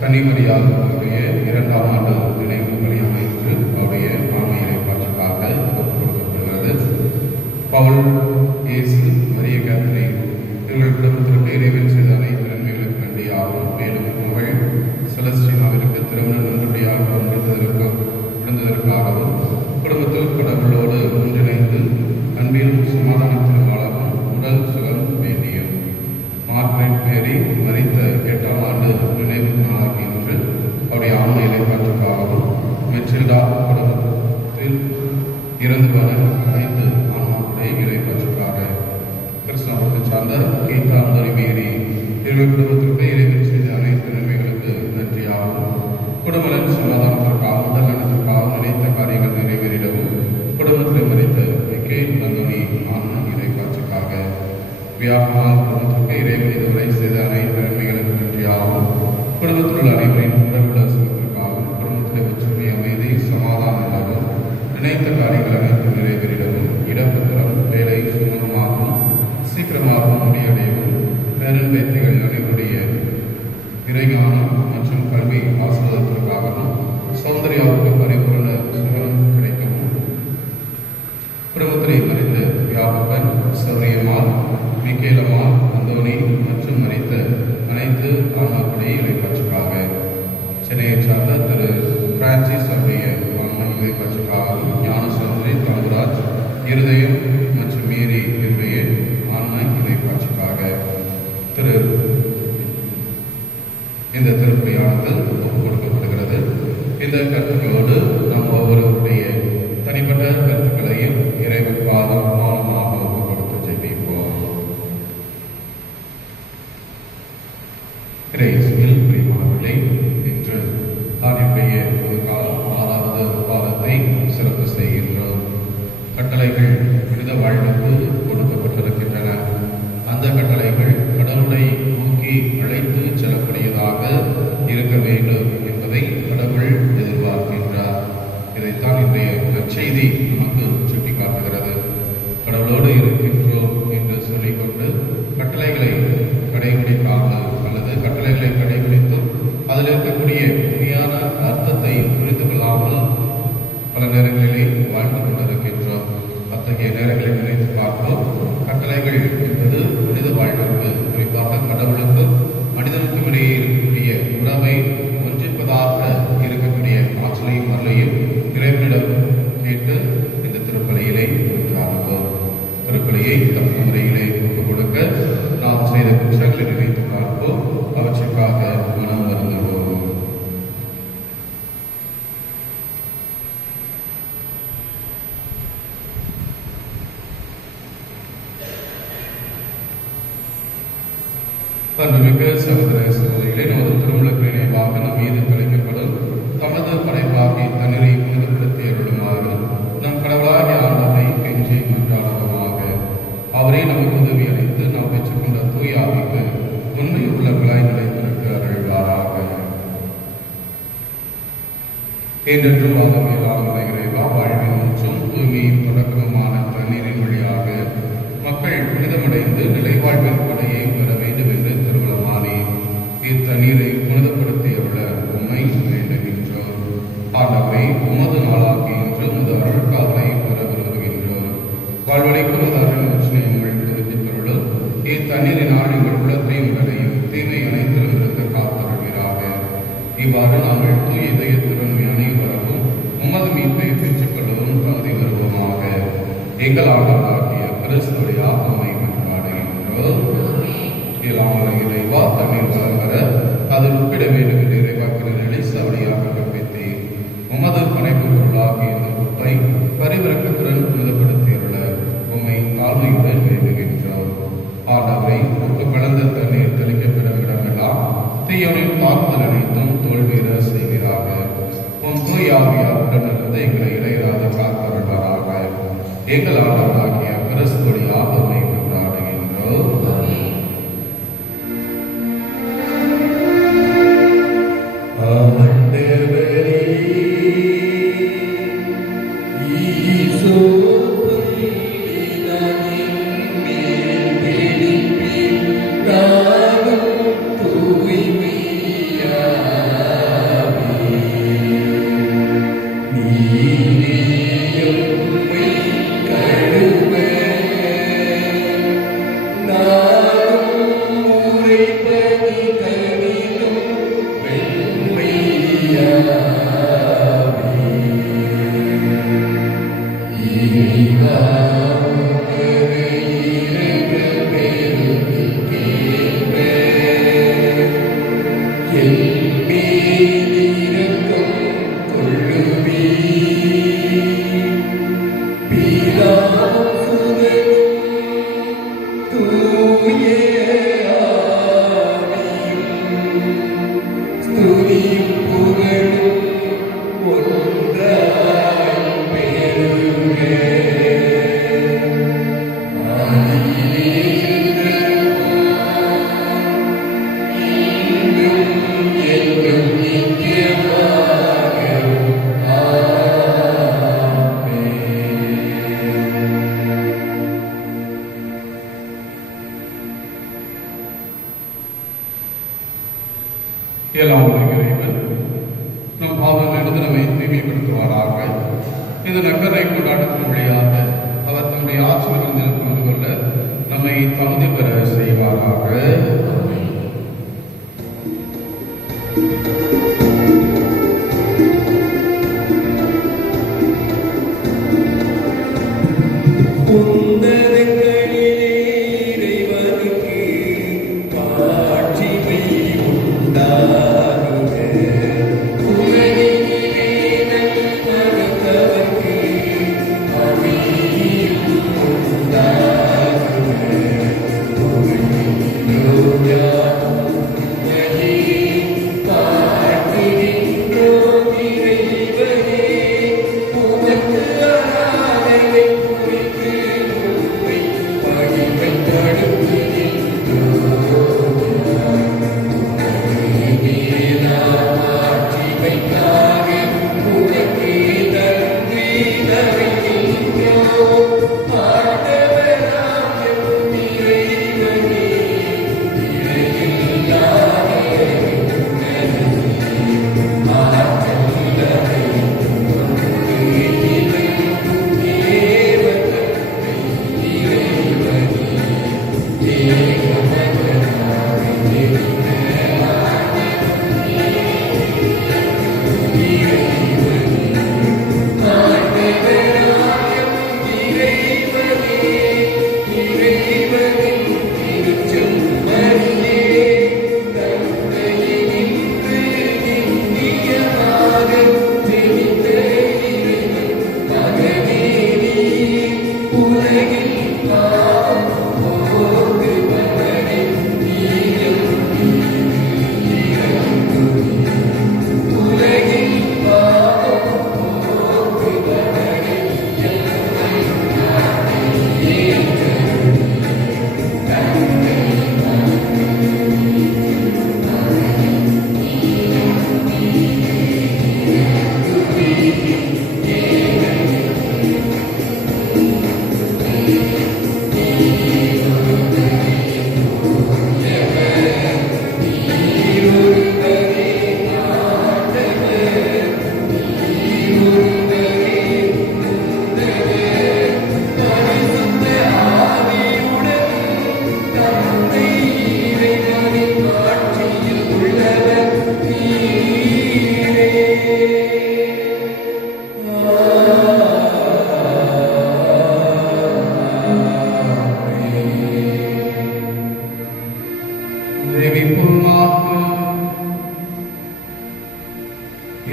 கன்னிமரியாளுடைய 2ஆம் ஆண்டு நினைவு பலியமைத்து அவருடைய ஆமையை பாற்றலாக ஒப்புக் கொடுக்கப்படுகிறது. பவுல், இயேசு, மரிய கேத்ரின் இவர்கள் குடும்பத்திற்கு இறைவன் செய்த அனைத்து நன்மைகளுக்கு நன்றியாகும். மேலும் மகள் செலஸ்டினாவிற்கு திருமண நன்றியாக விழுந்ததற்காகவும் குடும்பத்தில் கடவுளோடு ஒன்றிணைந்து அன்பிலும் சமாதானத்தில் வாழவும் உடல் சுகம் வேண்டியும் மார்க்ரெட் மேரி மரித்த 8ஆம் ஆண்டு நினைவு நாளாக இன்று அவருடைய ஆண்மையிலை காற்றுக்காகவும் மெச்சில்டா குடும்பத்தில் இறந்து வர 5 ஆன்மாக்களை இலை காற்றுக்காக கிறிஸ்தவத்தை சார்ந்த கீதா மேரி இவர்கள் குடும்பத்திற்கு இறைவன் செய்த அனைத்து நன்மைகளுக்கு நன்றியாகவும் குடும்பத்தின் சமாதானத்திற்காக உடல் நலத்திற்காக நினைத்த காரியங்கள் நிறைவேறிடவும் குடும்பத்தில் மறைத்த மிக்கேல் அந்தோனி ஆன்மா இலை காற்றுக்காக வியாபாரம் குடும்பத்திற்கு இறைவன் இதுவரை செய்த அனைத்து நன்மைகளுக்கு நன்றியாகவும் குடும்பத்தில் உள்ள அனைவரின் உடல்நல சுகத்திற்காகவும் குடும்பத்தில் ஒற்றுமை, அமைதி, சமாதானம் எனவும் நினைத்த காரியங்கள் அனைத்தும் நிறைவேறிடவும் இடப்பத்திரம் வேலை சுமூகமாகவும் சீக்கிரமாகவும் முடியடையவும் பேரன்பேத்திகள் அனைவருடைய இறைஞானம் மற்றும் கல்வி ஆசிரியத்திற்காகவும் சௌந்தர்யாவுக்கு பரிபூர்ண சுகம் கிடைக்கவும் குடும்பத்திலே மறைந்த வியாபகன், சௌரியம்மாள், மிக்கேலம்மாள், அந்தோனி மற்றும் மறைத்த அனைத்து ஆன்மாக்களை இலைக்காட்சிக்காக சென்னையை சார்ந்த திரு பிரான்சிஸ் அவருடைய ஆன்மா இலைக்காட்சிக்காகவும் ஞான சௌந்தரி, தம்புராஜ், இருதயம் மற்றும் மேரி இவருடைய ஆன்மா இலைக்காட்சிக்காக இந்த திருப்பலியானது ஒப்புக் கொடுக்கப்படுகிறது. இந்த கருத்துக்களோடு நம் ஒவ்வொருவருடைய தனிப்பட்ட கருத்துக்களையும் இறைவன் பாதம் மௌனமாக ஒப்புக் கொடுத்து ஜெபிப்போம். இறையேசுவில் பிரியமானவர்களே, இன்று ஆண்டுடைய பொதுக்கால 6வது வாரத்தை சிறப்பு செய்கின்றோம். கட்டளைகள் மனித வாழ்வுக்கு கொடுக்கப்பட்டிருக்கின்றன. அந்த கட்டளைகள் கடவுளை நோக்கி அழைத்து செல்லக்கூடியதாக இருக்க வேண்டும் என்பதை கடவுள் எதிர்பார்க்கின்றார். இதைத்தான் இன்றைய நற்செய்தி நமக்கு சுட்டிக்காட்டுகிறது. கடவுளோடு இருக்கின்றோம் என்று சொல்லிக்கொண்டு கட்டளைகளை கடைபிடிக்காமல் அல்லது கட்டளைகளை கடைபிடித்தும் அதில் இருக்கக்கூடிய உண்மையான அர்த்தத்தை புரிந்து கொள்ளாமல் பல நேரங்களிலே வாழ்ந்து கொண்டிருக்கின்றோம். அத்தகைய நேரங்களை நினைத்து பார்ப்போம். கட்டளைகள் என்பது மனித வாழ்விற்கு, குறிப்பாக கடவுளுக்கும் மனிதனுக்கும் இடையே இருக்கக்கூடிய உறவை ஒன்றிப்பதாக இருக்கக்கூடிய ஆற்றலையும் அருளையும் இறைவனிடம் கேட்டு இந்த திருப்பலியிலே காணுவோம். திருப்பலியை தப்பு முறையிலே ஒப்புக் கொடுக்க நாம் செய்த குற்றங்களை நினைத்து பார்ப்போம். அவற்றுக்காக மனம் வருந்துவோம். அன்புமிக்க சகோதர சகோதரிகளே, நமது திருமணக்கு நினைவாக நம் மீது கலைக்கப்படும் தமது படைப்பாகி தண்ணீரை புனிதப்படுத்தி அருளுமாறு நம் கடவுளாகிய ஆண்டவரை கெஞ்சி மன்றாடுவோமாக. அவரே நமக்கு உதவி அளித்து நாம் பெற்றுக்கொண்ட தூய ஆவிக்கு உண்மை உள்ளங்களாய் நிலைத்திருக்க அருள்வாராக. என்றென்றும் வாதம் இல்லாமல் இறைவா, வாழ்வின் மற்றும் தூய்மையின் தொடக்கமான தண்ணீரின் வழியாக மக்கள் புனிதமடைந்து நிலைவாழ்வின் கொடையை பெற வேண்டும் என்று திருவிழமானே. இத்தண்ணீரை புனிதப்படுத்தியுள்ள உண்மை வேண்டுகின்றோம். ஆகவே உமது நாளாகி இன்று உமது அருள்காவலை பெற விரும்புகின்றோம். வாழ்வழைக்கும் உமது அருள் உச்சனையங்கள் புதுப்பித்தருளும். இத்தண்ணீரினால் எங்கள் உள்ளத்தையும் உடலையும் தீமை அனைத்திலும் இருக்க காத்தருள்வீராக. இவ்வாறு நாங்கள் தூய இதயத்துடன் அனைவரும் உமது மீட்பை பெற்றுக் கொள்ளவும் தகுதி வருவோமாக. எங்கள் ஆண்டவராகிய கிறிஸ்துவுடைய ஆத்மாவை கொண்டாடுகின்றோம். இறைவா, தண்ணீர் வர அது உட்பிட வேண்டும் என்று இறைவாக்கினர்களை சவடியாக கற்பித்து உமது படைப்பு பொருளாகிய இந்த குப்பை பரிவிறக்கத்துடன் புனிதப்படுத்தியுள்ள உம்மை தாழ்மையுடன் வேண்டுகின்றோம். ஆண்டவரை உப்பு கலந்த தண்ணீர் தெளிக்கப்படும் இடமெல்லாம் தீயோனின் தாக்குதல் அனைத்தும் தோல்வியற செய்கிறாக. உன் தூய் ஆவியாருடன் இருந்து எங்களை இடையிறாத காத்தருள்வாராக. எங்கள் ஆண்டவராகிய கிறிஸ்துவுடைய ஆத்மாவை கொண்டாடுகின்றோம். எல்லாம் இறைவன் நம் பாவங்களிலிருந்து நம்மை தூய்மைப்படுத்துவாராக. இந்த நக்கரை கொண்டாட்டத்தின் வழியாக அவர் தன்னுடைய ஆட்சியிலிருந்து கொண்டு கொள்ள நம்மை தகுதி பெற செய்வாராக.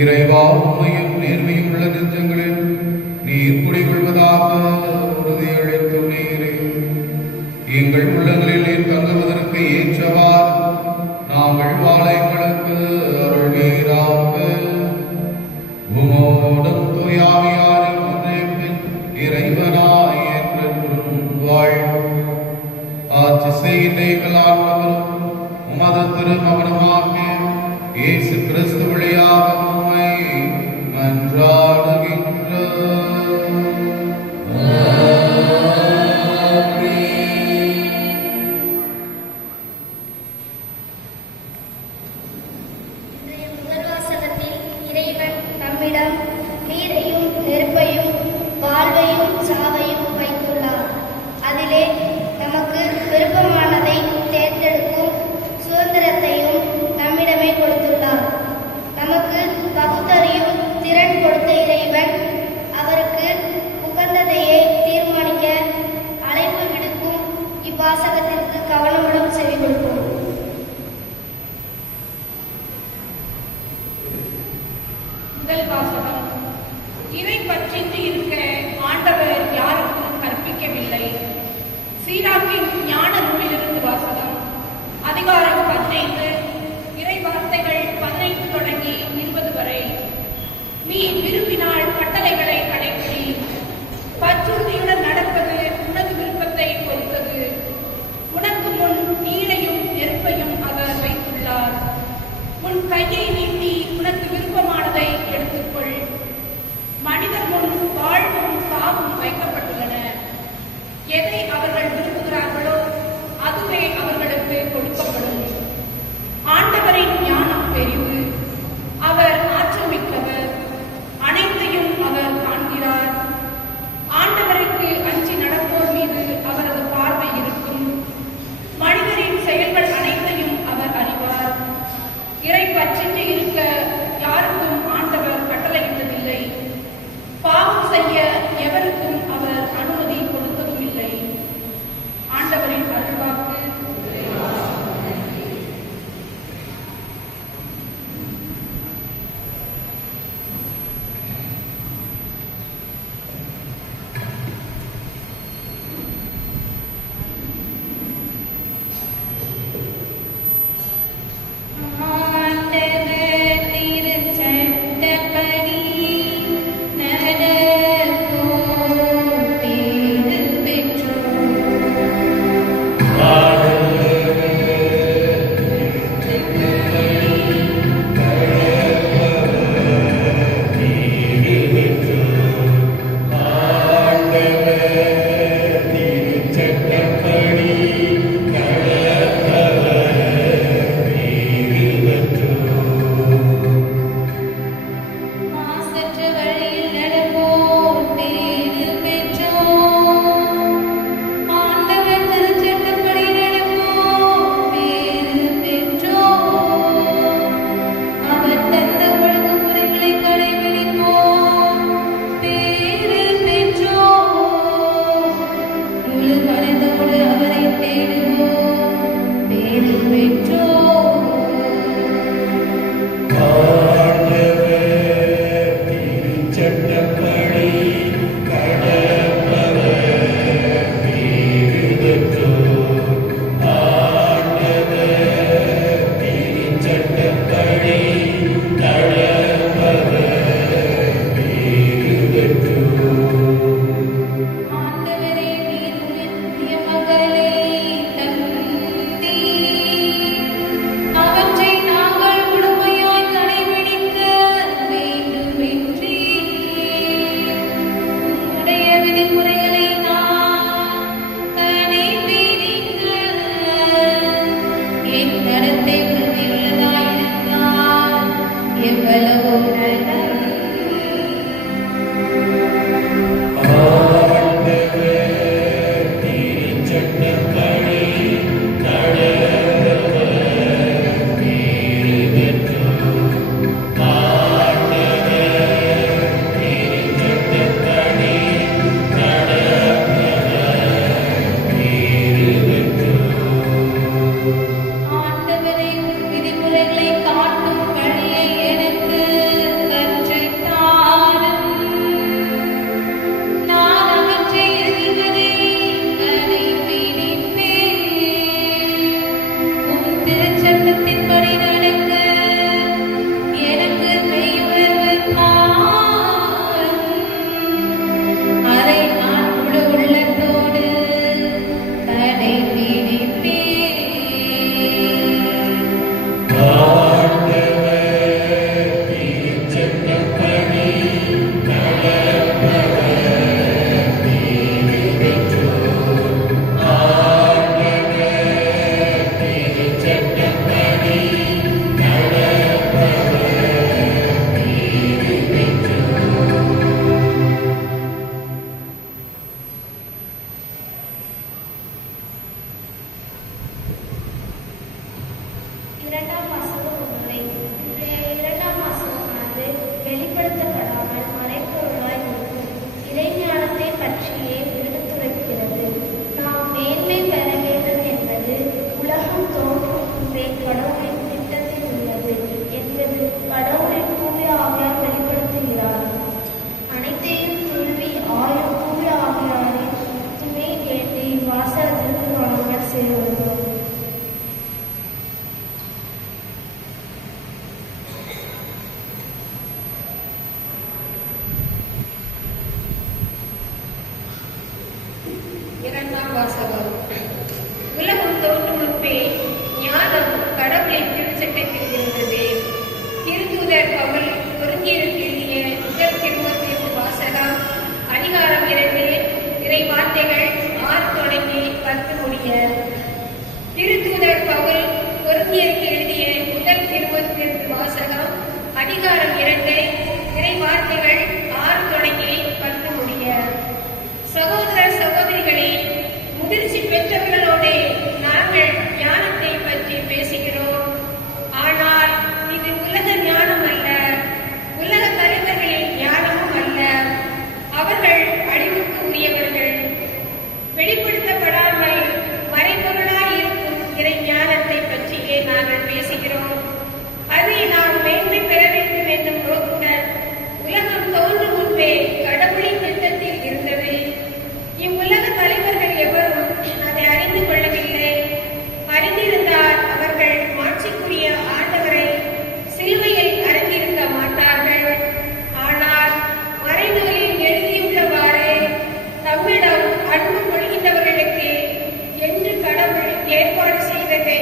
இறைவா, உண்மையும் நேர்மையும் உள்ள நெஞ்சங்களில் நீர் குடிகொள்வதாக உறுதியளித்தும் நீரே எங்கள் உள்ளங்களில் நீர் தங்குவதற்கு ஏற்றவார் நாங்கள் வாழ எங்களுக்கு அருள்வீராக. உமோடும் தூயாவியாரின் ஒன்றிப்பின் இறைவனாய் என்றென்றும் வாழ்வோம். ஆட்சி செய்கின்றவரும் உமது திருமகனுமாகிய இயேசு கிறிஸ்து வழியாக உம்மை மன்றாடுகின்றோம். நீரையும் நெருப்பையும் வாழ்வையும் சாவையும் வைத்துள்ளார். அதிலே நமக்கு விருப்பமானதை தேர்ந்தெடுக்கும் சுதந்திரத்தையும் நம்மிடமே கொடுத்துள்ளார். நமக்கு பகுத்தறியும் திறன் கொடுத்த இறைவன் அவருக்கு உகந்ததையே தீர்மானிக்க அழைப்பு விடுக்கும் இவ்வாசகத்திற்கு கவனமுடன் செவி கொடுப்போம். முதல் வாசகம். இறை பற்றின்றி இருக்க ஆண்டவர் யாருக்கும் கற்பிக்கவில்லை. சீராக்கின் ஞான நூலிலிருந்து வாசகம். அதிகாரம் 15, இறை வார்த்தைகள் 15 தொடங்கி 20 வரை. நீ விரும்பினால் கட்டளைகளை கடைப்பிடி. பற்றுறுதியுடன் நடப்பது உனது விருப்பத்தை பொறுத்தது. உனக்கு முன் நீரையும் நெருப்பையும் அவர் வைத்துள்ளார். உன் கையை நீட்டி உனக்கு விருப்பமானதை எடுத்துக்கொள். மனிதர் முன் வாழ்வும் சாவும் வைக்கப்பட்டுள்ளன. எதை அவர்கள் விரும்புகிறார்களோ அதுவே அவர்களுக்கு கொடுக்கப்படும். ஆண்டவரின் ஞானம் பெரிது. அவர் ஆற்றல் மிக்கவர். அனைத்தையும் அவர் காண்கிறார். ஆண்டவருக்கு அஞ்சி நடப்போர் மீது அவரது பார்வை இருக்கும். மனிதரின் செயல்கள் அனைத்தையும் அவர் அறிவார். இறை பற்றின்றி இருக்க யாருக்கும் ஆண்டவர் கட்டளையிட்டதில்லை. பாவம் செய்ய எவருக்கும் அவர் அனுமதி கொடுத்ததும் இல்லை. அதிகாரம் 2 இறை வார்த்தைகள் 6 தொடங்கி 10 முடிய. சகோதர சகோதரிகளே, முதிர்ச்சி பெற்றவர்களோடு நாங்கள் ஞானத்தை பற்றி பேசுகிறோம். ஆனால் இது உலக ஞானம் அல்ல, உலக தலைவர்களின் ஞானமும் அல்ல. அவர்கள் அழிவுக்கு உரியவர்கள். வெளிப்படுத்தப்படாமல் மறைபொருளாய் இருக்கும் இறை ஞானத்தை பற்றியே நாங்கள் பேசுகிறோம். அதை நாம் மேன்மை பெற வேண்டும் என்னும் நோக்குடன் உலகம் தோன்றும் முன்பே கடவுளின் திட்டத்தில் இருந்தது. இவ்வுலக தலைவர்கள் எவரும் அதை அறிந்து கொள்ளவில்லை. அறிந்திருந்தால் அவர்கள் மாட்சிக்குரிய ஆண்டவரை சிலுவையில் அறிந்திருக்க மாட்டார்கள். ஆனால் மறைநூலில் எழுதியுள்ளவாறு தம்மிடம் அன்பு கொள்கின்றவர்களுக்கு என்று கடவுள் ஏற்பாடு செய்ததை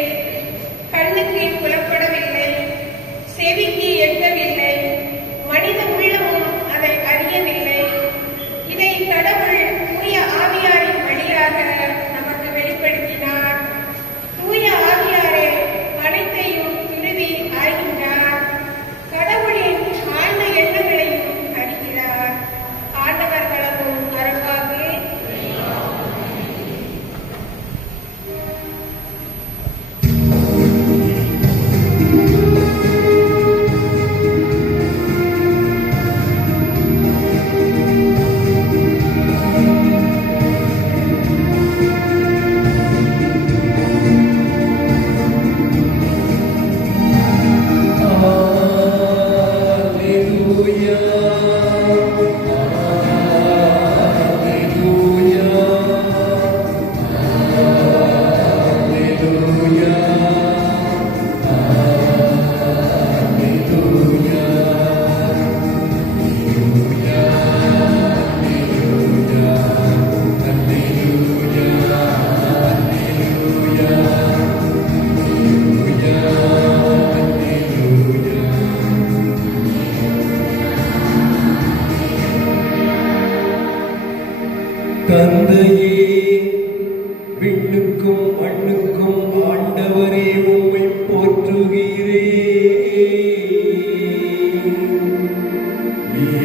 கண்ணுக்கு புலப்படவில்லை, செவிக்கு எட்டவில்லை, மனித உள்ளமும் அதை அறியவில்லை. இதை கடவுள் தூய ஆவியாரின் வழியாக நமக்கு வெளிப்படுத்தினார். தூய ஆவியாரே அனைத்தையும் திருவி ஆகின்றார். கடவுளின் ஆழ்ந்த எண்ணங்களையும் அறிகிறார். ஆண்டவர் வழங்கும் அருள்வாக்கு. தந்தையே, விண்ணுக்கும் மண்ணுக்கும் ஆண்டவரே உம்மை போற்றுகிறேன்.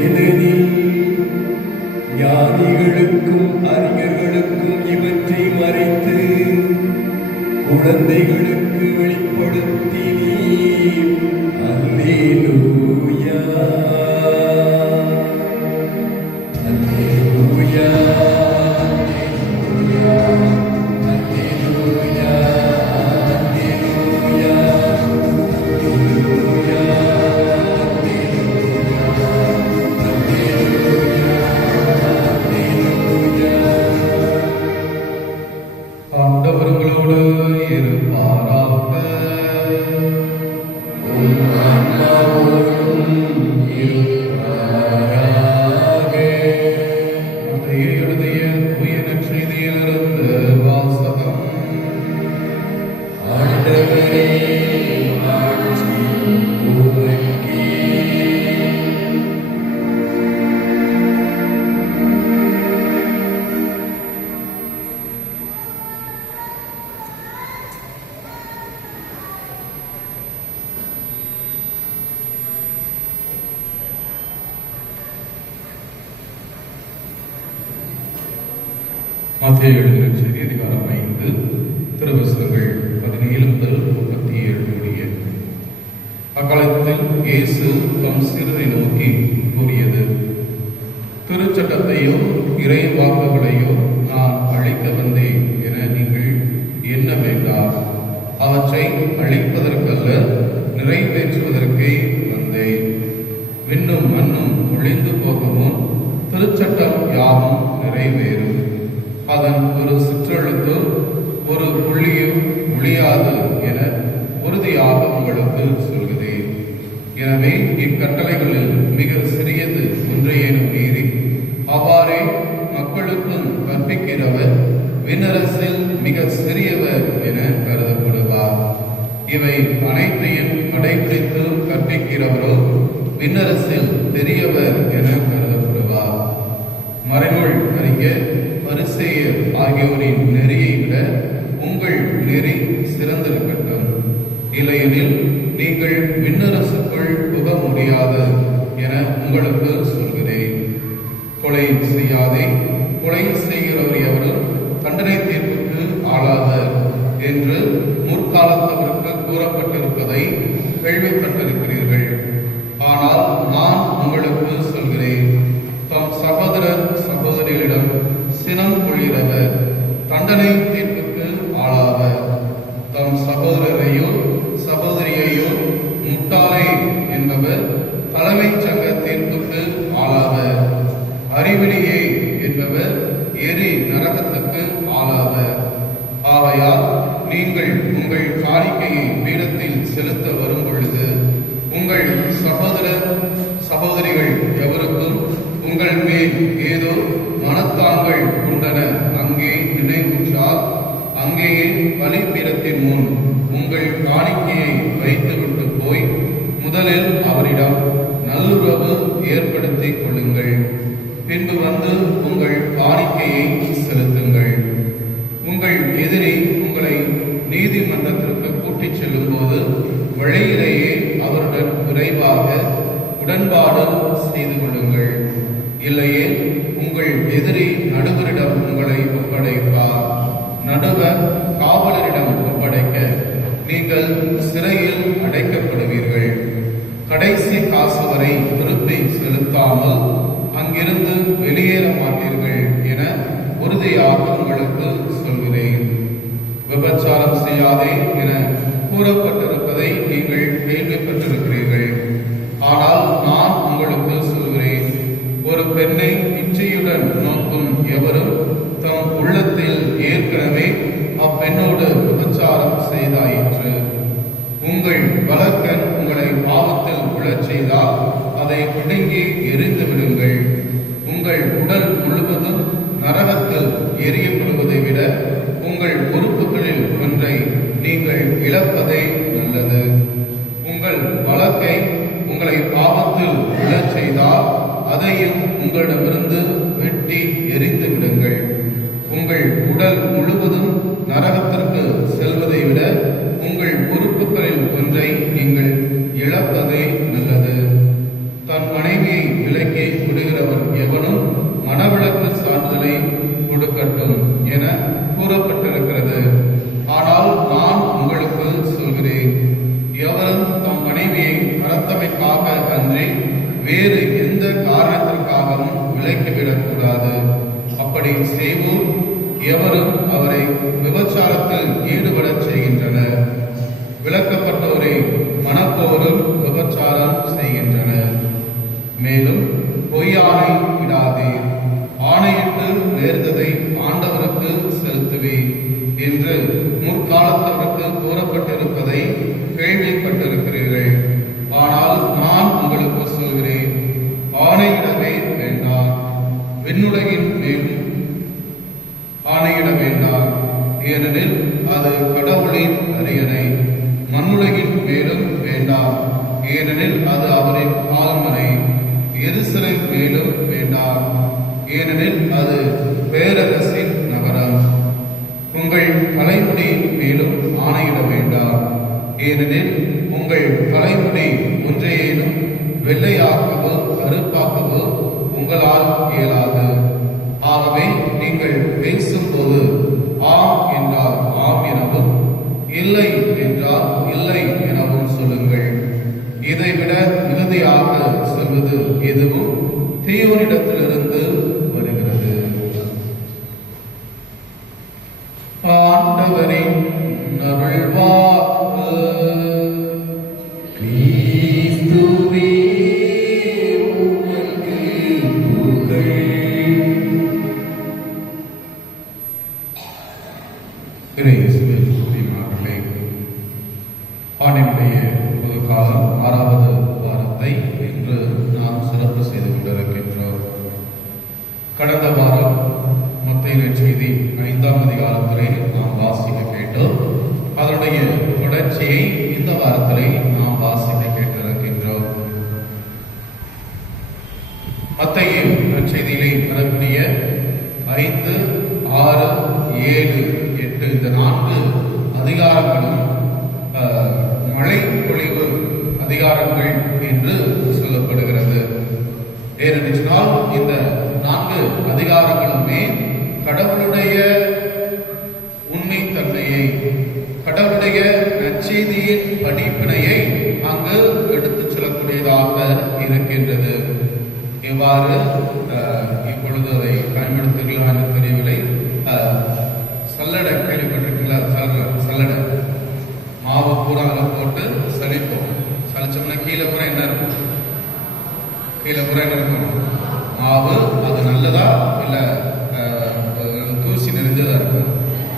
ஏனெனில் ஞானிகளுக்கும் அறிஞர்களுக்கும் இவற்றை மறைத்து குழந்தைகளுக்கு வெளிப்படுத்தினீர். அல்லேலூயா, அல்லேலூயா. ஆண்டவர்களோடு இருப்பாராக. மத்தேயு எழுதிய தூய நற்செய்தியிலிருந்து வாசகம். ஆண்டவரே, ஆட்சி உமக்கே. மத்தேயு எழுதிய நற்செய்தி அதிகாரம் 5 திருவசனங்கள் 17 முதல் 37 முடிய. அக்காலத்தில் இயேசு தம் சீடரை நோக்கி கூறியது: திருச்சட்டத்தையோ இறை வாக்குகளையோ நான் அழிக்க வந்தேன் என நீங்கள் எண்ண வேண்டாம். அவற்றை அழிப்பதற்கல்ல, நிறைவேற்றுவதற்கே வந்தேன். விண்ணும் மண்ணும் ஒழிந்து போகவும் திருச்சட்டம் யாவும் நிறைவேறும். அதன் ஒரு சிற்றெழுத்தோ ஒரு புள்ளியோ ஒழியாது என உறுதியாக உங்களுக்கு சொல்கிறேன். எனவே இக்கட்டளைகளில் மிக சிறியது ஒன்றையேனும் மீறி அவ்வாறே மக்களுக்கும் கற்பிக்கிறவர் விண்ணரசில் மிக சிறியவர் என கருதப்படுவார். இவை அனைத்தையும் கடைபிடித்து கற்பிக்கிறவரோ விண்ணரசில் பெரியவர் என கருதப்படுவார். மறைநூல் அறிஞர் பரிசேயர் ஆகியோரின் நெறியை விட உங்கள் நெறி சிறந்திருக்கட்டும். இல்லையெனில் நீங்கள் விண்ணரசுக்குள் புக முடியாது. உங்களுக்கு சொல்கிறேன். கொலை செய்யாதே, கொலை செய்கிறவர் எவரும் தண்டனை தீர்ப்புக்கு ஆளாவர் என்று முற்காலத்தவருக்கு கூறப்பட்டிருப்பதை கேள்விப்பட்டிருக்கிறீர்கள். ஆனால் நான் உங்களுக்கு சொல்கிறேன், தம் சகோதரர் சகோதரிகளிடம் சினம் கொள்கிறவர் தண்டனை தீர்ப்புக்கு ஆளாவர். தம் சகோதரரையோ சகோதரியையோ முட்டாளை என்பவர் தலைமைச் சங்க தீர்ப்புக்கு ஆளாவர். அறிவிலியே என்பவர் எரி நரகத்துக்கு ஆளாவர். ஆகையால் நீங்கள் உங்கள் காணிக்கையை பீடத்தில் செலுத்த வரும் பொழுது உங்கள் சகோதரர் சகோதரிகள் எவருக்கும் உங்கள் மேல் ஏதோ மனத்தாங்கள் உண்டன அங்கே நினைவுற்றால் அங்கேயே பலிபீடத்தின் முன் உங்கள் காணிக்கையை வைத்துவிட்டு போய் முதலில் அவரிடம் நல்லுறவு ஏற்படுத்திக் கொள்ளுங்கள். பின்பு வந்து உங்கள் காணிக்கையை செலுத்துங்கள். உங்கள் எதிரி உங்களை நீதிமன்றத்திற்கு கூட்டிச் செல்லும் போது வழியிலேயே அவருடன் விரைவாக உடன்பாடு செய்து கொள்ளுங்கள். இல்லையே உங்கள் எதிரி நடுவரிடம் உங்களை ஒப்படைப்பார். நடுவர் காவலரிடம் ஒப்படைக்க நீங்கள் சிறையில் அடைக்கப்படுவீர்கள். கடைசி காசு வரை திருப்பி செலுத்தாமல் அங்கிருந்து வெளியேற மாட்டீர்கள் என உறுதியாக உங்களுக்கு சொல்கிறேன். விபச்சாரம் செய்யாதே என கூறப்பட்டிருப்பதை நீங்கள் கேள்விப்பட்டிருக்கிறீர்கள். ஆனால் நான் உங்களுக்கு சொல்கிறேன், ஒரு பெண்ணை இச்சையுடன் நோக்கும் எவரும் தம் உள்ளத்தில் ஏற்கனவே அப்பெண்ணோடு விபச்சாரம் செய்தாயிற்று. உங்கள் வலக்கண் உங்களை பாவத்தில் விழச் செய்தால் அதை பிடுங்கி எரிந்து விடுங்கள். உங்கள் உடல் முழுவதும் நரகத்தில் எரியப்படுவதை விட உங்கள் பொறுப்புகளில் ஒன்றை நீங்கள் இழப்பதே நல்லது. உங்கள் வலக்கை உங்களை பாவத்தில் விழச் செய்தால் அதையும் உங்களிடமிருந்து வெட்டி எரிந்து விடுங்கள். உங்கள் உடல் முழுவதும் நரகத்திற்கு செல்வதை விட உங்கள் பொறுப்புகளில் ஒன்றை நீங்கள் இழப்பதே நல்லது. தன் மனைவியை விலக்கி விடுகிறவர் எவனும் மனவிலக்கு சான்றிதழை கொடுக்கட்டும் என கூறப்பட்டிருக்கிறது. ஆனால் நான் உங்களுக்கு சொல்கிறேன், எவரும் தம் மனைவியை கரத்தமைக்காக அன்றி வேறு எந்த காரணத்திற்காகவும் விலக்கிவிடக்கூடாது. அப்படி செய்வோர் எவரும் அவரை விபச்சாரத்தில் ஈடுபடச் செய்கின்றனர். விலக்கப்பட்டோரை மனப்போரும் விபச்சாரம் செய்கின்றனர். மேலும் பொய்யானை இடாதீர், ஆணையிட்டு நேர்ந்ததை ஆண்டவருக்கு செலுத்துவே என்று முற்காலத்தவருக்கு கூறப்பட்டிருப்பதை கேள்விப்பட்டிருக்கிறீர்கள். ஆனால் நான் உங்களுக்கு சொல்கிறேன், ஆணையிடவே வேண்டாம். விண்ணுலகின் மேல் ஆணையிட வேண்டாம், ஏனெனில் அது கடவுளின் அரியணை. மண்ணுலகின் மேலும் வேண்டாம், ஏனெனில் அது அவரின் ஆழ்மனை. எருசலேம் மேலும் வேண்டாம், ஏனெனில் அது பேரரசின் நகரம். உங்கள் தலைமுடி மேலும் ஆணையிட வேண்டாம், ஏனெனில் உங்கள் தலைமுடி ஒன்றையேனும் வெள்ளையாக்கவோ கருப்பாக்கவோ உங்களால் இயலாது. ஆகவே நீங்கள் பேசும்போது ஆம் என்றால் ஆம் எனவும் இல்லை என்றால் இல்லை எனவும் சொல்லுங்கள். இதைவிட மிகுதியாக சொல்வது எதுவும் தீயோனிடத்திலிருந்து வருகிறது. ஆண்டவரின் அருள்வாக்கு. கிறிஸ்துவே உமக்கு புகழ். இயேசுவில் பிரியமானவர்களே, ஆண்டினுடைய பொது காலம் 6வது வாரத்தை இன்று நாம் சிறப்பு செய்து கொண்டிருக்கின்றோம். கடந்த வாரம் மத்தேயு நற்செய்தி 5ஆம் அதிகாரத்திலே நாம் வாசிக்க கேட்டோம். அதனுடைய தொடர்ச்சியை இந்த வாரத்திலே நாம் வாசிக்க கேட்டிருக்கின்றோம். மத்தேயு நற்செய்தியிலே வரக்கூடிய 5, 6, 7, 8 இந்த 4 அதிகாரங்களும் மழை பொழிவு அதிகாரங்கள் என்று சொல்லப்படுகிறது. ஏனென்றால் இந்த 4 அதிகாரங்களுமே கடவுளுடைய உண்மை தன்மையை, கடவுளுடைய நற்செய்தியின் படிப்பினையை அங்கு எடுத்துச் செல்லக்கூடியதாக இருக்கின்றது. எவ்வாறு இப்பொழுது அதை பயன்படுத்துகிறீர்களா என்று தெரியவில்லை. சல்லடை கேள்விப்பட்டிருக்கீங்களா? சல்லடை மாவு பூரா அதில் போட்டு சலிப்போம். சலிச்சோம்னா கீழே பூரா என்ன இருக்கும்? கீழே பூரா என்ன இருக்கும்? மாவு. அது நல்லதா இல்லை தூசி நிறைஞ்சதா இருக்கும்?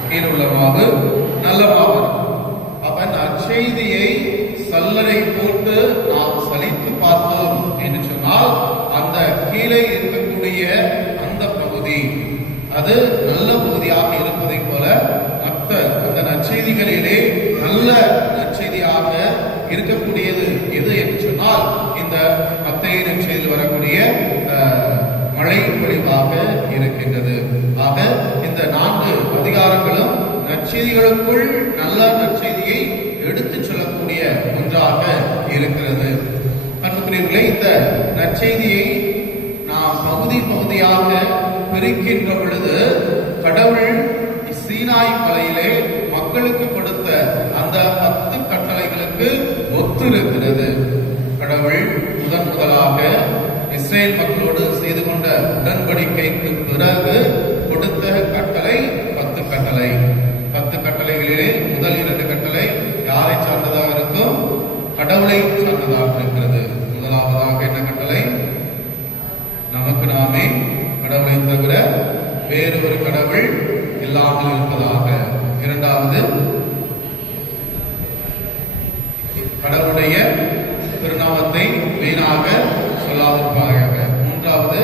கீழே உள்ள மாவு நல்ல மாவு இருக்கும். அப்ப இந்த அச்செய்தியை சல்லடை போட்டு நாம் சலித்து பார்த்தோம் என்று சொன்னால் அந்த கீழே இருக்கக்கூடிய அந்த பகுதி அது நல்ல பகுதியாக இருப்பதை போல மற்ற அந்த நற்செய்திகளிலே நல்ல நற்செய்தியாக இருக்கக்கூடியது எது என்று சொன்னால் இந்த மத்தேயு நற்செய்தியில் வரக்கூடிய மழை பொழிவாக இருக்கின்றது. ஆக இந்த 4 அதிகாரங்களும் நற்செய்திகளுக்குள் நல்ல நற்செய்தியை எடுத்துச் சொல்லக்கூடிய ஒன்றாக இருக்கிறது. அன்புக்குரியவர்களே, இந்த நற்செய்தியை நாம் பகுதி பகுதியாக பிரிக்கின்ற பொழுது கடவுள் சீனாய் மலையிலே மக்களுக்கு கொடுத்த அந்த 10 கட்டளைகளுக்கு ஒத்திருக்கிறது. கடவுள் முதலாக இஸ்ரேல் மக்களோடு செய்து கொண்ட உடன்படிக்கைக்கு பிறகு கொடுத்த கட்டளை 10 கட்டளை. 10 கட்டளைகளிலே முதல் 2 கட்டளை யாரை சார்ந்ததாக இருக்கும்? கடவுளை சார்ந்ததாக இருக்கிறது. முதலாவதாக என்ன கட்டளை? நமக்கு நாமே கடவுளை தவிர வேறு ஒரு கடவுள் இல்லாமல் இருப்பதாக. இரண்டாவது, கடவுளுடைய திருநாமத்தை வீணாக சொல்லாதிருப்பாயாக. மூன்றாவது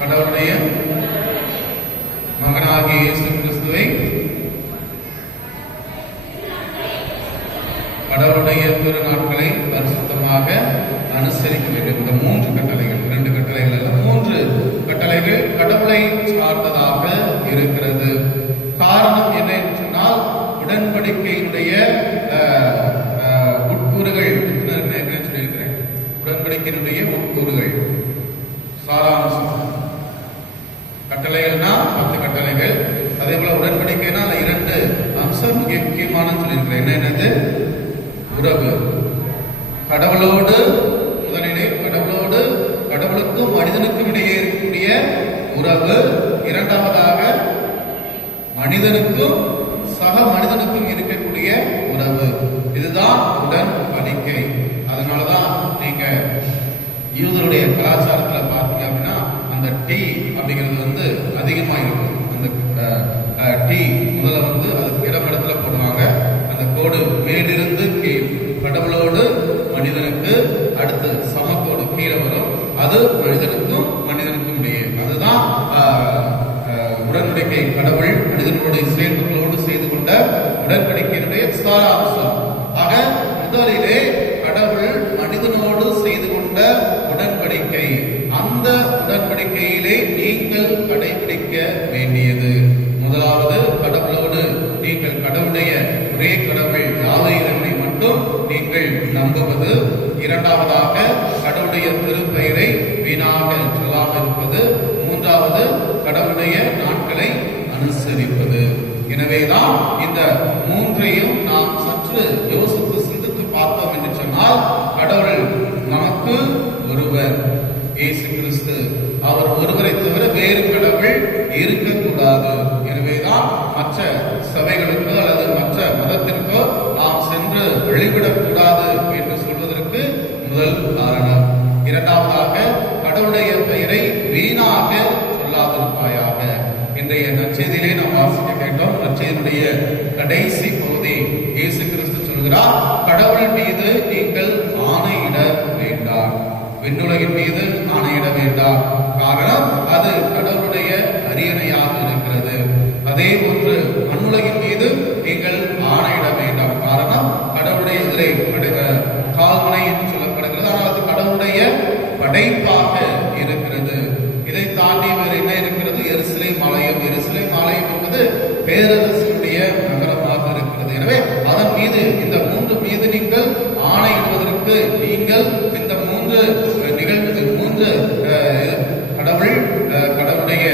கடவுளுடைய மகனாகிய இயேசு கிறிஸ்துவை கடவுளுடைய திருநாட்களை பரிசுத்தமாக அனுசரிக்க வேண்டும். இந்த 3 கட்டளைகள், 2 கட்டளைகள் அல்ல, 3 கட்டளைகள் கடவுளை சார்ந்ததாக இருக்கிறது. காரணம் என்ன என்று சொன்னால் உடன்படிக்கையினுடைய உட்கூறுகள் சொல்லியிருக்கிறேன். உடன்படிக்கையினுடைய உட்கூறுகள் சாராம்சம். கட்டளைகள்னா 10 கட்டளைகள். அதே போல உடன்படிக்கைனா 2 அம்சம் மிக முக்கியமான சொல்லியிருக்கிறேன். என்னது? உறவு. கடவுளோடு முதலிலே கடவுளோடு கடவுளுக்கும் மனிதனுக்கும் இடையே இருக்கக்கூடிய உறவு. இரண்டாவதாக மனிதனுக்கும் சக மனிதனுக்கும் இருக்கக்கூடிய உறவு. இதுதான் உடன்படிக்கை. அதனாலதான் நீங்க யூதருடைய கலாச்சாரத்துல பார்த்தீங்க அப்படின்னா அந்த டீ அப்படிங்கிறது அதிகமா இருக்கும். அந்த டீ முதல்ல அதுக்கு இடத்துல போடுவாங்க. அந்த கோடு மேலிருந்து கீழ், கடவுளோடு மனிதனுக்கு அடுத்து சமக்கோடு கீழே வரும். அது மனிதனுக்கும் மனிதனுக்கும் இடையே. அதுதான் உடன்படிக்கை. கடவுள் மனிதனோடு இஸ்ரேல் மக்களோடு செய்து கொண்ட உடன்படிக்கையினுடைய சாராம்சம். ஆக முதலிலே கடவுள் மனிதனோடு செய்து கொண்ட உடன்படிக்கை. அந்த உடன்படிக்கையிலே நீங்கள் கடைபிடிக்க வேண்டியது முதலாவது, கடவுளோடு நீங்கள் கடவுளுடைய ஒரே கடவுள் யாவை இறைவனை மட்டும் நீங்கள் நம்புவது. இரண்டாவதாக கடவுளுடைய திருப்பெயரை வீணாக சொல்லாமல் இருப்பது. மூன்றாவது கடவுளுடைய நாட்களை அனுசரிப்பது. எனவேதான் இந்த 3ஐயும் நாம் சற்று யோசித்து சிந்தித்து பார்த்தோம் என்று சொன்னால் கடவுள் நமக்கு ஒருவர், இயேசு கிறிஸ்து. அவர் ஒருவரை தவிர வேறு கடவுள் இருக்கக்கூடாது. எனவேதான் மற்ற சபைகளுக்கோ அல்லது மற்ற மதத்திற்கோ நாம் சென்று வழிபடக்கூடாது என்று சொல்வதற்கு முதல் காரணம். இரண்டாவதாக கடவுளுடைய பெயரை வீணாக சொல்லாதிருப்பாயாக. இன்றைய நற்செய்தியிலே நாம் வாசிக்க கேட்டோம். நற்செய்தியுடைய கடைசி பகுதி இயேசு கிறிஸ்து சொல்கிறார், கடவுள் மீது நீங்கள் ஆணையிட வேண்டாம். விண்ணுலகின் மீது ஆணையிட வேண்டாம். காரணம், அது கடவுளுடைய அரியணையாக இருக்கிறது. அதே போன்று மண்ணுலகின் மீது நீங்கள் ஆணையிட வேண்டாம். காரணம், கடவுளுடைய எதிரே கால்முனை என்று சொல்லப்படுகிறது. ஆனால் அது கடவுளுடைய படைப்பாக இருக்கிறது. இதை தாண்டி வேறு என்ன இருக்கிறது? எருசலேம் ஆலயம். எருசலேம் ஆலயம் என்பது பேரரசுடைய நகரமாக இருக்கிறது. எனவே அதன் மீது இந்த மூன்று மீது நீங்கள் ஆணையிடுவதற்கு நீங்கள் இந்த மூன்று கடவுளுடைய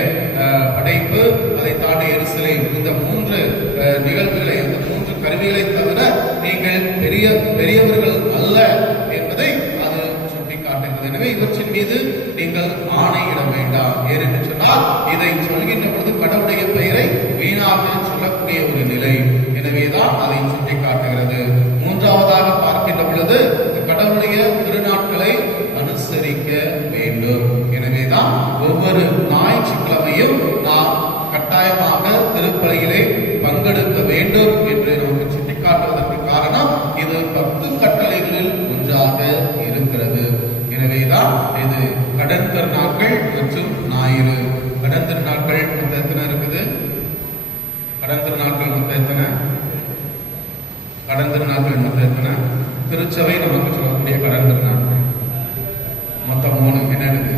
படைப்பு, அதை தாண்டி எருசலேம், இந்த மூன்று நிகழ்வுகளை, இந்த மூன்று கருவிகளை தவிர நீங்கள் பெரியவர்கள் அல்ல என்பதை அது சுட்டி காட்டுகிறது. எனவே இவற்றின் மீது நீங்கள் ஆணையிட வேண்டாம். ஏனென்று சொன்னால் இதை சொல்கின்ற பொழுது கடவுளுடைய பெயரை வீணாக சொல்லக்கூடிய ஒரு நிலை. எனவேதான் அதை சுட்டி காட்டுகிறது. மூன்றாவதாக பார்க்கின்ற பொழுது கடவுளுடைய திருநாட்களை அனுசரிக்க வேண்டும். எனவேதான் ஒவ்வொரு ஞாயிற்றுக்கிழமையும் நாம் கட்டாயமாக திருப்பலியிலே பங்கெடுக்க வேண்டும் என்று நமக்கு சுட்டிக்காட்டுவதற்கு காரணம் இது 10 கட்டளைகளில் ஒன்றாக இருக்கிறது. எனவேதான் இது கடன் திருநாட்கள் மற்றும் ஞாயிறு. கடன் திருநாட்கள் மொத்தம் எத்தனை இருக்குது? கடன் திருநாட்கள் மொத்தம் எத்தனை? கடன் திருநாட்கள் மொத்தம் எத்தனை? திருச்சபை நமக்கு சொல்லக்கூடிய கடன் திருநாட்கள் மொத்தம் 3. என்னது?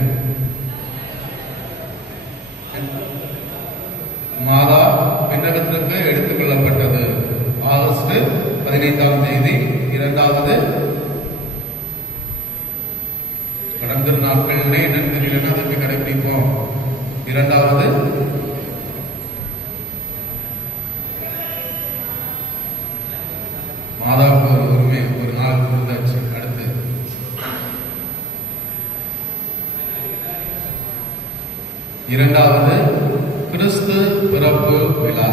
மாதா விண்ணகத்திற்கு எடுத்துக் கொள்ளப்பட்டது ஆகஸ்ட் 15ஆம் தேதி. 2வது கடன் திருநாட்கள் என்னன்னு தெரியலன்னா அதை கடைபிடிப்போம். 2வது மாதாவுக்கு ஒரு நாள் கொடுத்தாச்சு. அடுத்து 2வது கிறிஸ்து பிறப்பு விழா,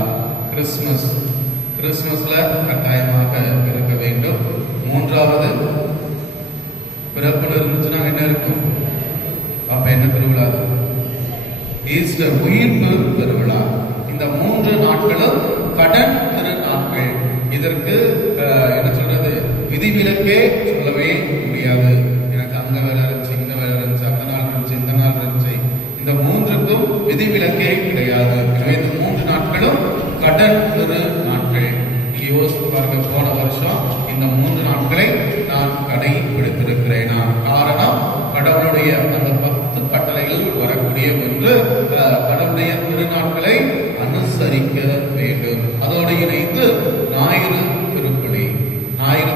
கிறிஸ்துமஸ்ல கட்டாயமாக இருக்க வேண்டும். 3வது பிறப்புல இருந்துச்சுன்னா என்ன இருக்கும்? அப்ப என்ன திருவிழா? ஈஸ்டர், உயிர்ப்பு பெருவிழா. இந்த 3 நாட்களும் கடன் திருநாட்கள். இதற்கு என்ன சொல்றது, விதிவிலக்கே சொல்லவே முடியாது. எனக்கு அங்க வேலை இருந்துச்சு, இங்க வேலை இருந்துச்சு, அந்த நாள் இருந்துச்சு, இந்த நாள் இருந்துச்சு. இந்த 3க்கும் விதிவிலக்கே கிடையாது. எனவே இந்த 3 நாட்களும் கடன் திரு நாட்கள். நீங்க யோசித்து பாருங்க, போன வருஷம் இந்த 3 நாட்களை நான் கடைபிடித்திருக்கிறேனா? காரணம் கடவுளுடைய அந்த 10 கட்டளைகள் வரக்கூடிய ஒன்று கடவுளுடைய திருநாட்களை அனுசரிக்க வேண்டும். அதோடு இணைந்து ஞாயிறு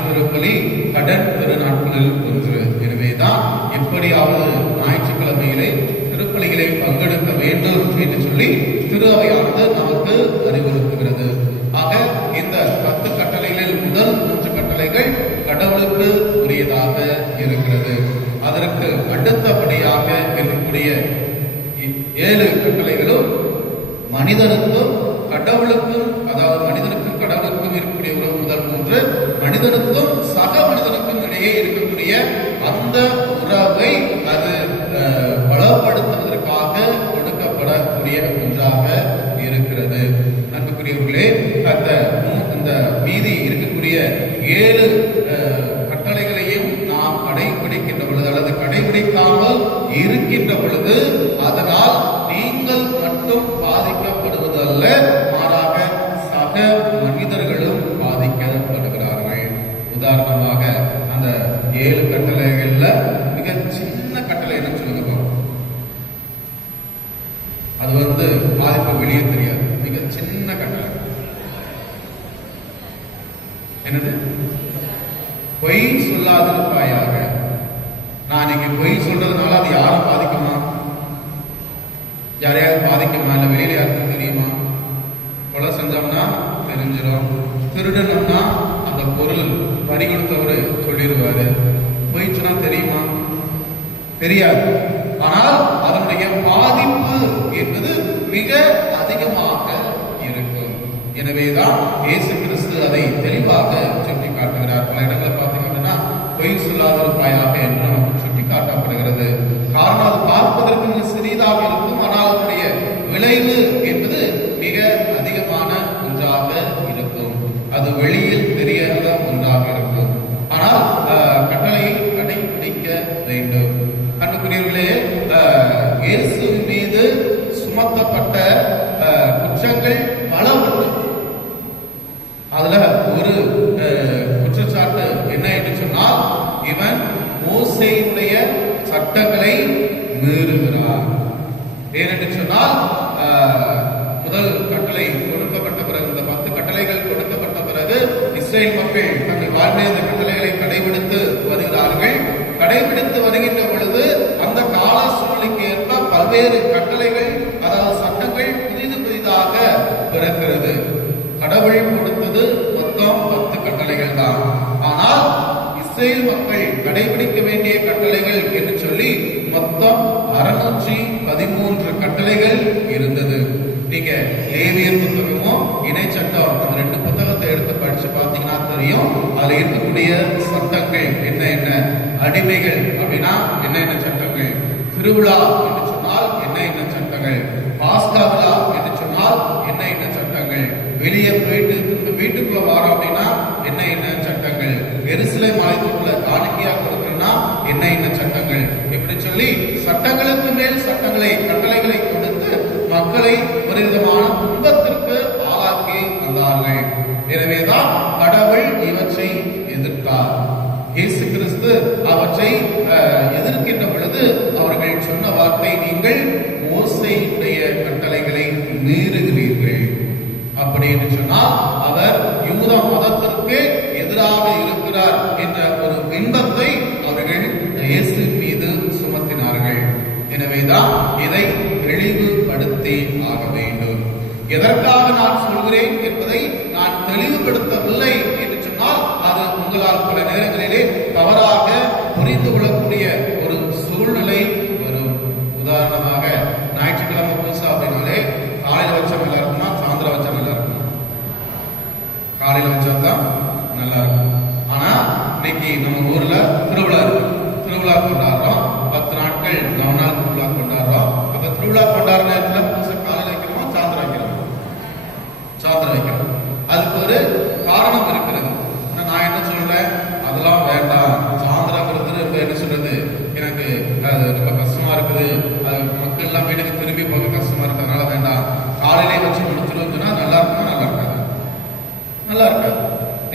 திருப்பலி கடன் திருநாட்களில் ஒன்று. எனவேதான் எப்படியாவது ஞாயிற்றுக்கிழமையிலே திருப்பலிகளை பங்கெடுக்க வேண்டும் என்று சொல்லி திரு அவையானது நமக்கு அறிவுறுத்துகிறது. ஆக இந்த 10 கட்டளைகளில் முதல் 3 கட்டளைகள் கடவுளுக்கு உரியதாக இருக்கிறது. அதற்கு அடுத்தபடியாக இருக்கக்கூடிய 7 கட்டளைகளும் மனிதனுக்கும் கடவுளுக்கும், அதாவது மனிதனுக்கும் கடவுளுக்கும் இருக்கக்கூடிய உறவு முதல் 3, மனிதனுக்கும் சக மனிதனுக்கும் இடையே இருக்கக்கூடிய அந்த உறவை அது பலப்படுத்துவதற்காக கொடுக்கப்படக்கூடிய ஒன்றாக இருக்கிறது. அன்புக்குரியவர்களே, அந்த மீதி இருக்கக்கூடிய 7 கட்டளைகளையும் நாம் கடைபிடிக்கின்ற பொழுது அல்லது கடைபிடிக்காமல் இருக்கின்ற பொழுது அதனால் நீங்கள் மட்டும் பாதிக்கப்படுவது அல்ல, மாறாக சக மனிதர்களும் பாதிக்கப்படுகிறார்கள். உதாரணமாக அந்த 7 கட்டளைகள்ல மிக சின்ன கட்டளை என்ன சொல்லுங்க, அது பாதிப்பு வெளியே தெரியாது. மிக சின்ன கட்டளை என்னது? பொய் சொல்லாதிருப்பாயாக. நான் இங்க பொய் சொல்றதுனால அது யாரும் பாதிக்குமா? யாரையாவது பாதிக்குமா? இல்ல வெளியில யாருக்கும் தெரியுமா? கொலை செஞ்சோம்னா தெரிஞ்சிடும். திருடணும்னா அந்த பொருள் வரி கொடுத்தவரு சொல்லிடுவாரு. பொய் சொன்னா தெரியுமா? தெரியாது. ஆனால் அதனுடைய பாதிப்பு என்பது மிக அதிகமாக இருக்கும். எனவேதான் இயேசு கிறிஸ்து அதை தெளிவாக சுட்டி காட்டுகிறார். பல இடங்களை பார்த்தீங்கன்னா பொய் சொல்லாதிருப்பாயாக என்று நமக்கு சுட்டி காட்டப்படுகிறது. காரணம் அது பார்ப்பதற்கு மிக சிறிதாக இருக்கும், ஆனால் அதனுடைய விளைவு என்பது மிக அதிகமான ஒன்றாக இருக்கும். அது வெளியில் தெரியாத ஒன்றாக இருக்கும். ஆனால் கட்டளையை கடைபிடிக்க வேண்டும். அன்புக்குரியவர்களே, இயேசு மீது சுமத்தப்பட்ட குற்றங்கள் பல உண்டு. அதுல ஒரு குற்றச்சாட்டு என்ன என்று சொன்னால், இவன் மோசேயினுடைய சட்டங்களை மீறுகிறார். ஏனென்று சொன்னால் முதல் கட்டளை கொடுக்கப்பட்ட பிறகு, இந்த 10 கட்டளைகள் கொடுக்கப்பட்ட பிறகு இஸ்ரேல் மக்கள் தங்கள் வாழ்வில் அந்த கட்டளைகளை கடைபிடித்து வருகிறார்கள். கடைபிடித்து வருகின்ற பொழுது அந்த கால சூழ்நிலைக்கு ஏற்ப பல்வேறு கட்டளைகள், அதாவது சட்டங்கள் புதிதாக பிறக்கிறது. கடவுள் கொடுத்தது மொத்தம் 10 கட்டளைகள் தான். ஆனால் இஸ்ரேல் மக்கள் கடைபிடிக்க வேண்டிய கட்டளைகள் என்று சொல்லி மொத்தம் 613 கட்டளைகள் இருந்தது. நீங்க லேவியர் புத்தகமும் இணை சட்டம் அந்த 2 புத்தகத்தை எடுத்து படிச்சு பார்த்தீங்கன்னா தெரியும். அதுல இருக்கக்கூடிய சட்டங்கள் என்ன என்ன, அடிமைகள் அப்படின்னா என்ன என்ன சட்டங்கள், திருவிழா என்று சொன்னால் என்ன என்ன சட்டங்கள், பாஸ்கா விழா என்று சொன்னால் என்ன என்ன சட்டங்கள், வெளியே போயிட்டு வீட்டுக்குள்ள வரோம் அப்படின்னா என்ன என்ன சட்டங்கள், எருசலேம் ஆலயத்துக்குள்ள காணிக்கையா கொடுக்கணும்னா என்ன என்ன சட்டங்கள், இப்படி சொல்லி சட்டங்களுக்கு மேல் சட்டங்களை, கட்டளைகளை கொடுத்து மக்களை ஒரு விதமான துன்பத்திற்கு ஆளாக்கி வந்தார்கள். எனவேதான் கடவுள் இவற்றை எதிர்த்தார். இயேசு கிறிஸ்து அவற்றை எதிர்க்கின்ற பொழுது அவர்கள் சொன்ன வார்த்தை, நீங்கள் மோசேயுடைய கட்டளைகளை மீறுகிறீர்கள். அப்படி என்று சொன்னால் அவர் யூத மதத்திற்கு எதிராக இருக்கிறார் என்ற ஒரு பிம்பத்தை அவர்கள் இயேசு மீது சுமத்தினார்கள். எனவேதான் இதை தெளிவுபடுத்தி ஆக வேண்டும். எதற்காக நான் சொல்கிறேன் என்பதை நான் தெளிவுபடுத்தவில்லை என்று சொன்னால் அது உங்களால் பல நேரங்களிலே தவறாக புரிந்து கொள்ளக்கூடிய ஒரு சூழ்நிலை வரும். உதாரணமாக ஞாயிற்றுக்கிழமை பூசா அப்படின்னாலே காலையில வச்சா நல்லா இருக்குமா, சாயந்தரம் வச்சா நல்லா இருக்குமா? காலையில வச்சாதான் நல்லா இருக்கும். ஆனா இன்னைக்கு நம்ம ஊர்ல திருவிழா இருக்கு, திருவிழா கொண்டாடுறோம். 10 நாட்கள் 9 நாள் திருவிழா கொண்டாடுறோம். அப்ப திருவிழா கொண்டாடுற நேரத்துல பூசை காலையில வைக்கிறோமா, சாயந்தரம் வைக்கிறோம்? சாயந்தரம் வைக்கிறோம். அதுக்கு ஒரு காரணம் இருக்கிறது. நான் என்ன சொல்றேன், அதெல்லாம் வேண்டாம். சாயந்தரங்கிறது இப்ப என்ன சொல்றது, எனக்கு ரொம்ப கஷ்டமா இருக்குது, அது மக்கள் எல்லாம் வீட்டுக்கு திரும்பி போக கஷ்டமா இருக்கிறதுனால வேண்டாம், காலையிலே வச்சு முடிச்சிருந்தோம்னா நல்லா இருக்குமா, நல்லா இருக்காது? நல்லா இருக்காது.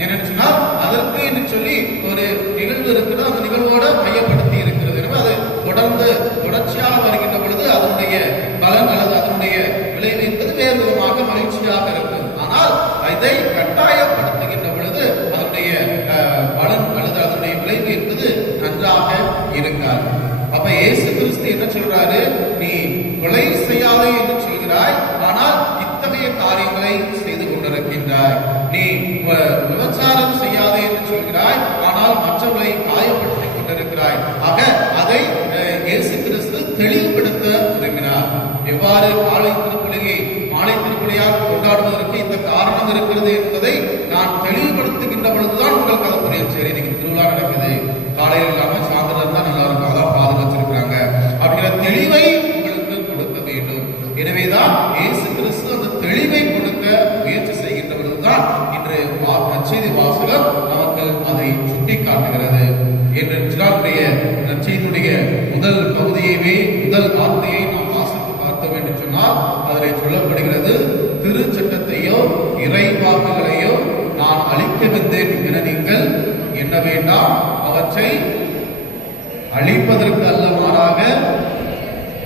என்னன்னு சொன்னா அதற்கு என்று சொல்லி ஒரு நிகழ்வு இருக்கிறது, அந்த நிகழ்வோட மையப்படுத்தி இருக்கிறது. எனவே அது தொடர்ச்சியாக வருகின்ற பொழுது அதனுடைய பலன் அல்லது அதனுடைய விளைவு என்பது வேறு விதமாக மகிழ்ச்சியாக இருக்கும். ஆனால் இதை கட்டாயப்படுத்துகின்ற பொழுது அதனுடைய பலன் அல்லது அதனுடைய விளைவு என்பது நன்றாக இருக்காது. அப்ப இயேசு கிறிஸ்து என்ன சொல்றாரு, நீ கொலை செய்யாதே என்று சொல்கிறாய், ஆனால் இத்தகைய காரியங்களை செய்து கொண்டிருக்கின்றாய். நீ விபச்சாரம் செய்யாதே என்று சொல்கிறாய், ஆனால் மற்றவர்களை காயப்படுத்திக் கொண்டிருக்கிறாய். ஆக அதை இயேசு கிறிஸ்து தெளிவுபடுத்த விரும்பினார். எவ்வாறு காலை திருப்பலியை மாலை திருப்பலியாக கொண்டாடுவதற்கு இந்த காரணம் இருக்கிறது என்பதை நான் தெளிவுபடுத்துகின்ற பொழுதுதான் உங்களுக்கு அதை புரியும். சரி, இன்னைக்கு திருவிழா நடக்குது, காலையில் இல்லாம சாயந்தரம் தான் நல்லா இருக்கும், அதான் பாதுகாத்திருக்கிறாங்க அப்படிங்கிற தெளிவை உங்களுக்கு கொடுக்க வேண்டும். எனவேதான் இயேசு கிறிஸ்து அந்த தெளிவை கொடுக்க முயற்சி செய்கின்ற பொழுதுதான் இன்று நற்செய்தி வாசகம் நமக்கு அதை சுட்டி காட்டுகிறது. நற்செய்தியுடைய முதல் பகுதியவே, முதல் வார்த்தையை நாம் வாசித்து பார்த்தோம் என்று சொன்னால் அதில் சொல்லப்படுகிறது, திருச்சட்டத்தையோ இறை வாக்குகளையோ நான் அழிக்க வந்தேன் என நீங்கள் எண்ண வேண்டாம், அவற்றை அழிப்பதற்கு அல்ல, மாறாக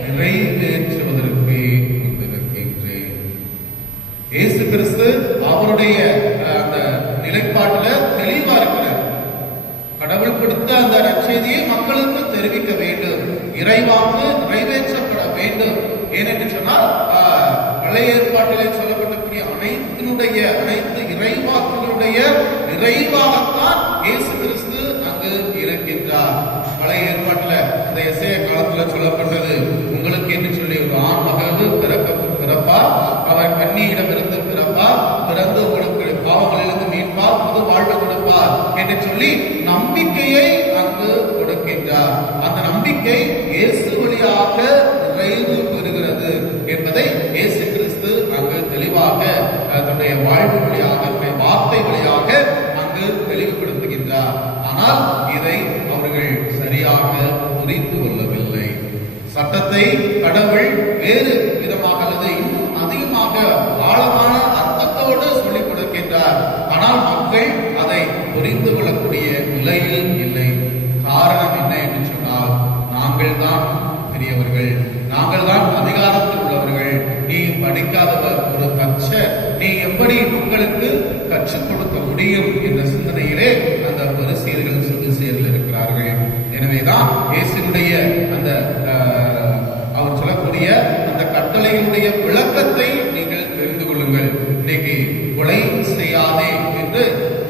நிறைவேற்றுவதற்கு வந்திருக்கின்றேன். இயேசு கிறிஸ்து அவருடைய அந்த நிலைப்பாட்டுல தெளிவா இருக்கிறார். கடவுள் கொடுத்த அந்த நற்செய்தியை மக்களுக்கு தெரிவிக்க வேண்டும், இறைவாக்கு நிறைவேற்றப்பட வேண்டும். ஏனென்று சொன்னால் பழைய ஏற்பாட்டிலே சொல்லப்பட்டக்கூடிய அனைத்து இறைவாக்குகளுடைய நிறைவாகத்தான் இயேசு கிறிஸ்து அங்கு இருக்கின்றார். பழைய ஏற்பாட்டில் இந்த எசேயா காலத்துல சொல்லப்பட்டது, உங்களுக்கு என்று சொல்லி ஒரு ஆண் மகவு பிறப்பார், அவர் கன்னியிடம் இருந்து பிறப்பார், பிறந்து உங்களுக்கு பாவங்களிலிருந்து மீட்பார், புது வாழ்வு கொடுப்பார் என்று சொல்லி நம்பிக்கையை அங்கு கொடுக்கின்றார். அந்த நம்பிக்கை இயேசு வழியாக நிறைவு பெறுகிறது என்பதை இயேசு கிறிஸ்து அங்கு தெளிவாக தன்னுடைய வாழ்வு வழியாக, வார்த்தை வழியாக அங்கு தெளிவுபடுத்துகின்றார். ஆனால் இதை அவர்கள் சரியாக புரிந்து கொள்ளவில்லை. சட்டத்தை கடவுள் வேறு விதமாக அல்லது இன்னும் அதிகமாக ஆழமான அர்த்தத்தோடு சொல்லிக் கொடுக்கின்றார். ஆனால் மக்கள் அதை புரிந்து கொள்ளக்கூடிய நிலையில் இல்லை. காரணம் என்ன என்று சொன்னால், நாங்கள் தான் பெரியவர்கள், நாங்கள் தான் அதிகாரத்தில் உள்ளவர்கள், நீ படிக்காதவர், ஒரு கச்ச, நீ எப்படி மக்களுக்கு கற்றுக் கொடுக்க முடியும் என்ற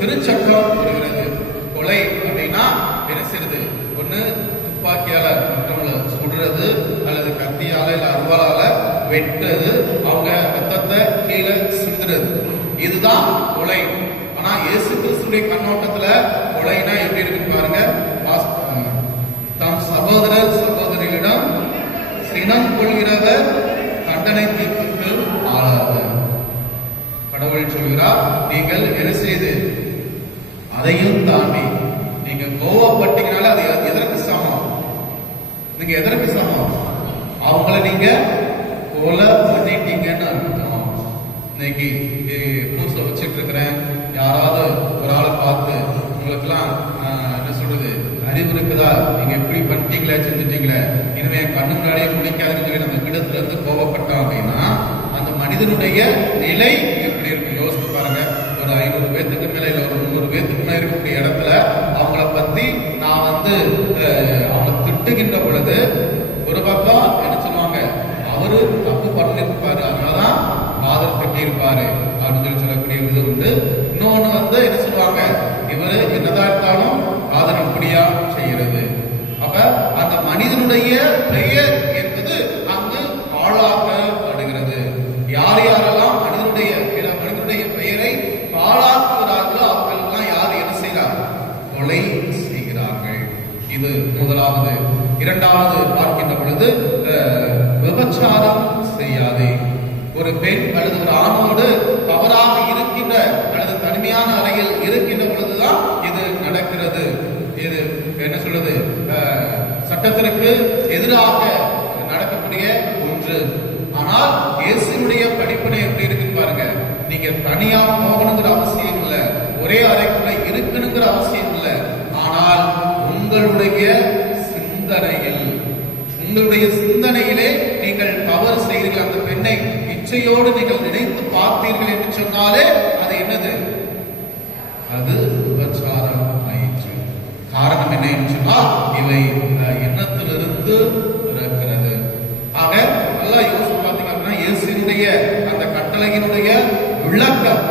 திருச்சட்டம் கூறுகிறது. கொலை அப்படின்னா என்ன செய்யுது? ஒண்ணு துப்பாக்கியால மற்றவங்களை சுடுறது, அல்லது கத்தியால இல்ல அருவாளால வெட்டுறது, அவங்க ரத்தத்தை கீழே சிந்துறது, இதுதான் கொலை. ஆனா இயேசு கிறிஸ்துடைய கண்ணோட்டத்துல கொலைனா எப்படி இருக்குன்னு பாருங்க. தம் சகோதரர் சகோதரிகளிடம் சினம் கொள்கிறவர் தண்டனை தீர்ப்புக்கு ஆளாவர். கடவுள் சொல்கிறார், நீங்கள் என்ன செய்து அதையும் தாண்டி நீங்க கோவப்பட்டீங்கனால அது எதற்கு சமம்? நீங்க எதற்கு சமம்? அவங்கள நீங்க கொலை பண்ணிட்டீங்கன்னு அர்த்தம். இன்னைக்கு நியூஸ்ல வச்சுட்டு இருக்கிறேன், யாராவது ஒரு ஆளை பார்த்து உங்களுக்குலாம் என்ன சொல்றது அறிவு இருக்குதா, நீங்க எப்படி பண்ணிட்டீங்களே செஞ்சுட்டீங்களே, இனிமே என் கண்ணு முன்னாடியே முடிக்காதுன்னு சொல்லி நம்ம இடத்துல இருந்து கோவப்பட்டோம் அப்படின்னா அந்த மனிதனுடைய நிலை எப்படி இருக்கு யோசிச்சு பாருங்க. ஒரு 500 பேத்துக்கு மேல இல்ல ஒரு 300 பேத்துக்கு மேல இருக்கக்கூடிய இடத்துல அவங்கள பத்தி நான் அவங்க திட்டுகின்ற பொழுது ஒரு பக்கம் என்ன சொல்லுவாங்க, அவரு தப்பு பண்ணிருப்பாரு, அதனாலதான் காதல் கட்டியிருப்பாரு அப்படின்னு சொல்லக்கூடிய இது உண்டு. இன்னொன்னு என்ன சொல்லுவாங்க, இவரு என்னதான் இருந்தாலும் காதல் இப்படியா செய்யறது. அப்ப அந்த மனிதனுடைய பெயர் என்பது அங்கு பாழாக்கப்படுகிறது. யார் யாரெல்லாம் மனிதனுடைய பெயரை பாழாக்குகிறார்களோ அவர்களெல்லாம் யார் என்ன செய்கிறார்? கொலை செய்கிறார்கள். இது முதலாவது. இரண்டாவது பார்க்கின்ற பொழுது விபச்சாரம் செய்யாதே. ஒரு பெண் அல்லது ஒரு ஆணோடு தவறாக இருக்கின்ற அல்லது தனிமையான அறையில் இருக்கின்ற பொழுதுதான் இது நடக்கிறது. இது என்ன சொல்றது, சட்டத்திற்கு எதிராக நடக்கக்கூடிய ஒன்று. ஆனால் இயேசுடைய படிப்பினை எப்படி இருக்குன்னு பாருங்க. நீங்க தனியா போகணுங்கிற அவசியம் இல்லை, ஒரே அறைக்குள்ள இருக்கணுங்கிற அவசியம் இல்லை. ஆனால் உங்களுடைய சிந்தனையிலே நீங்கள் தவறு செய்தீர்கள், அந்த பெண்ணை இச்சையோடு நீங்கள் நினைத்து பார்த்தீர்கள் என்று சொன்னாலே அது என்னது? அது விபச்சாரம் ஆயிற்று. காரணம் என்ன என்று சொன்னால் இவை எண்ணத்திலிருந்து பிறக்கிறது. ஆக நல்லா யோசிச்சு பார்த்தீங்க அப்படின்னா இயேசுடைய அந்த கட்டளையினுடைய விளக்கம்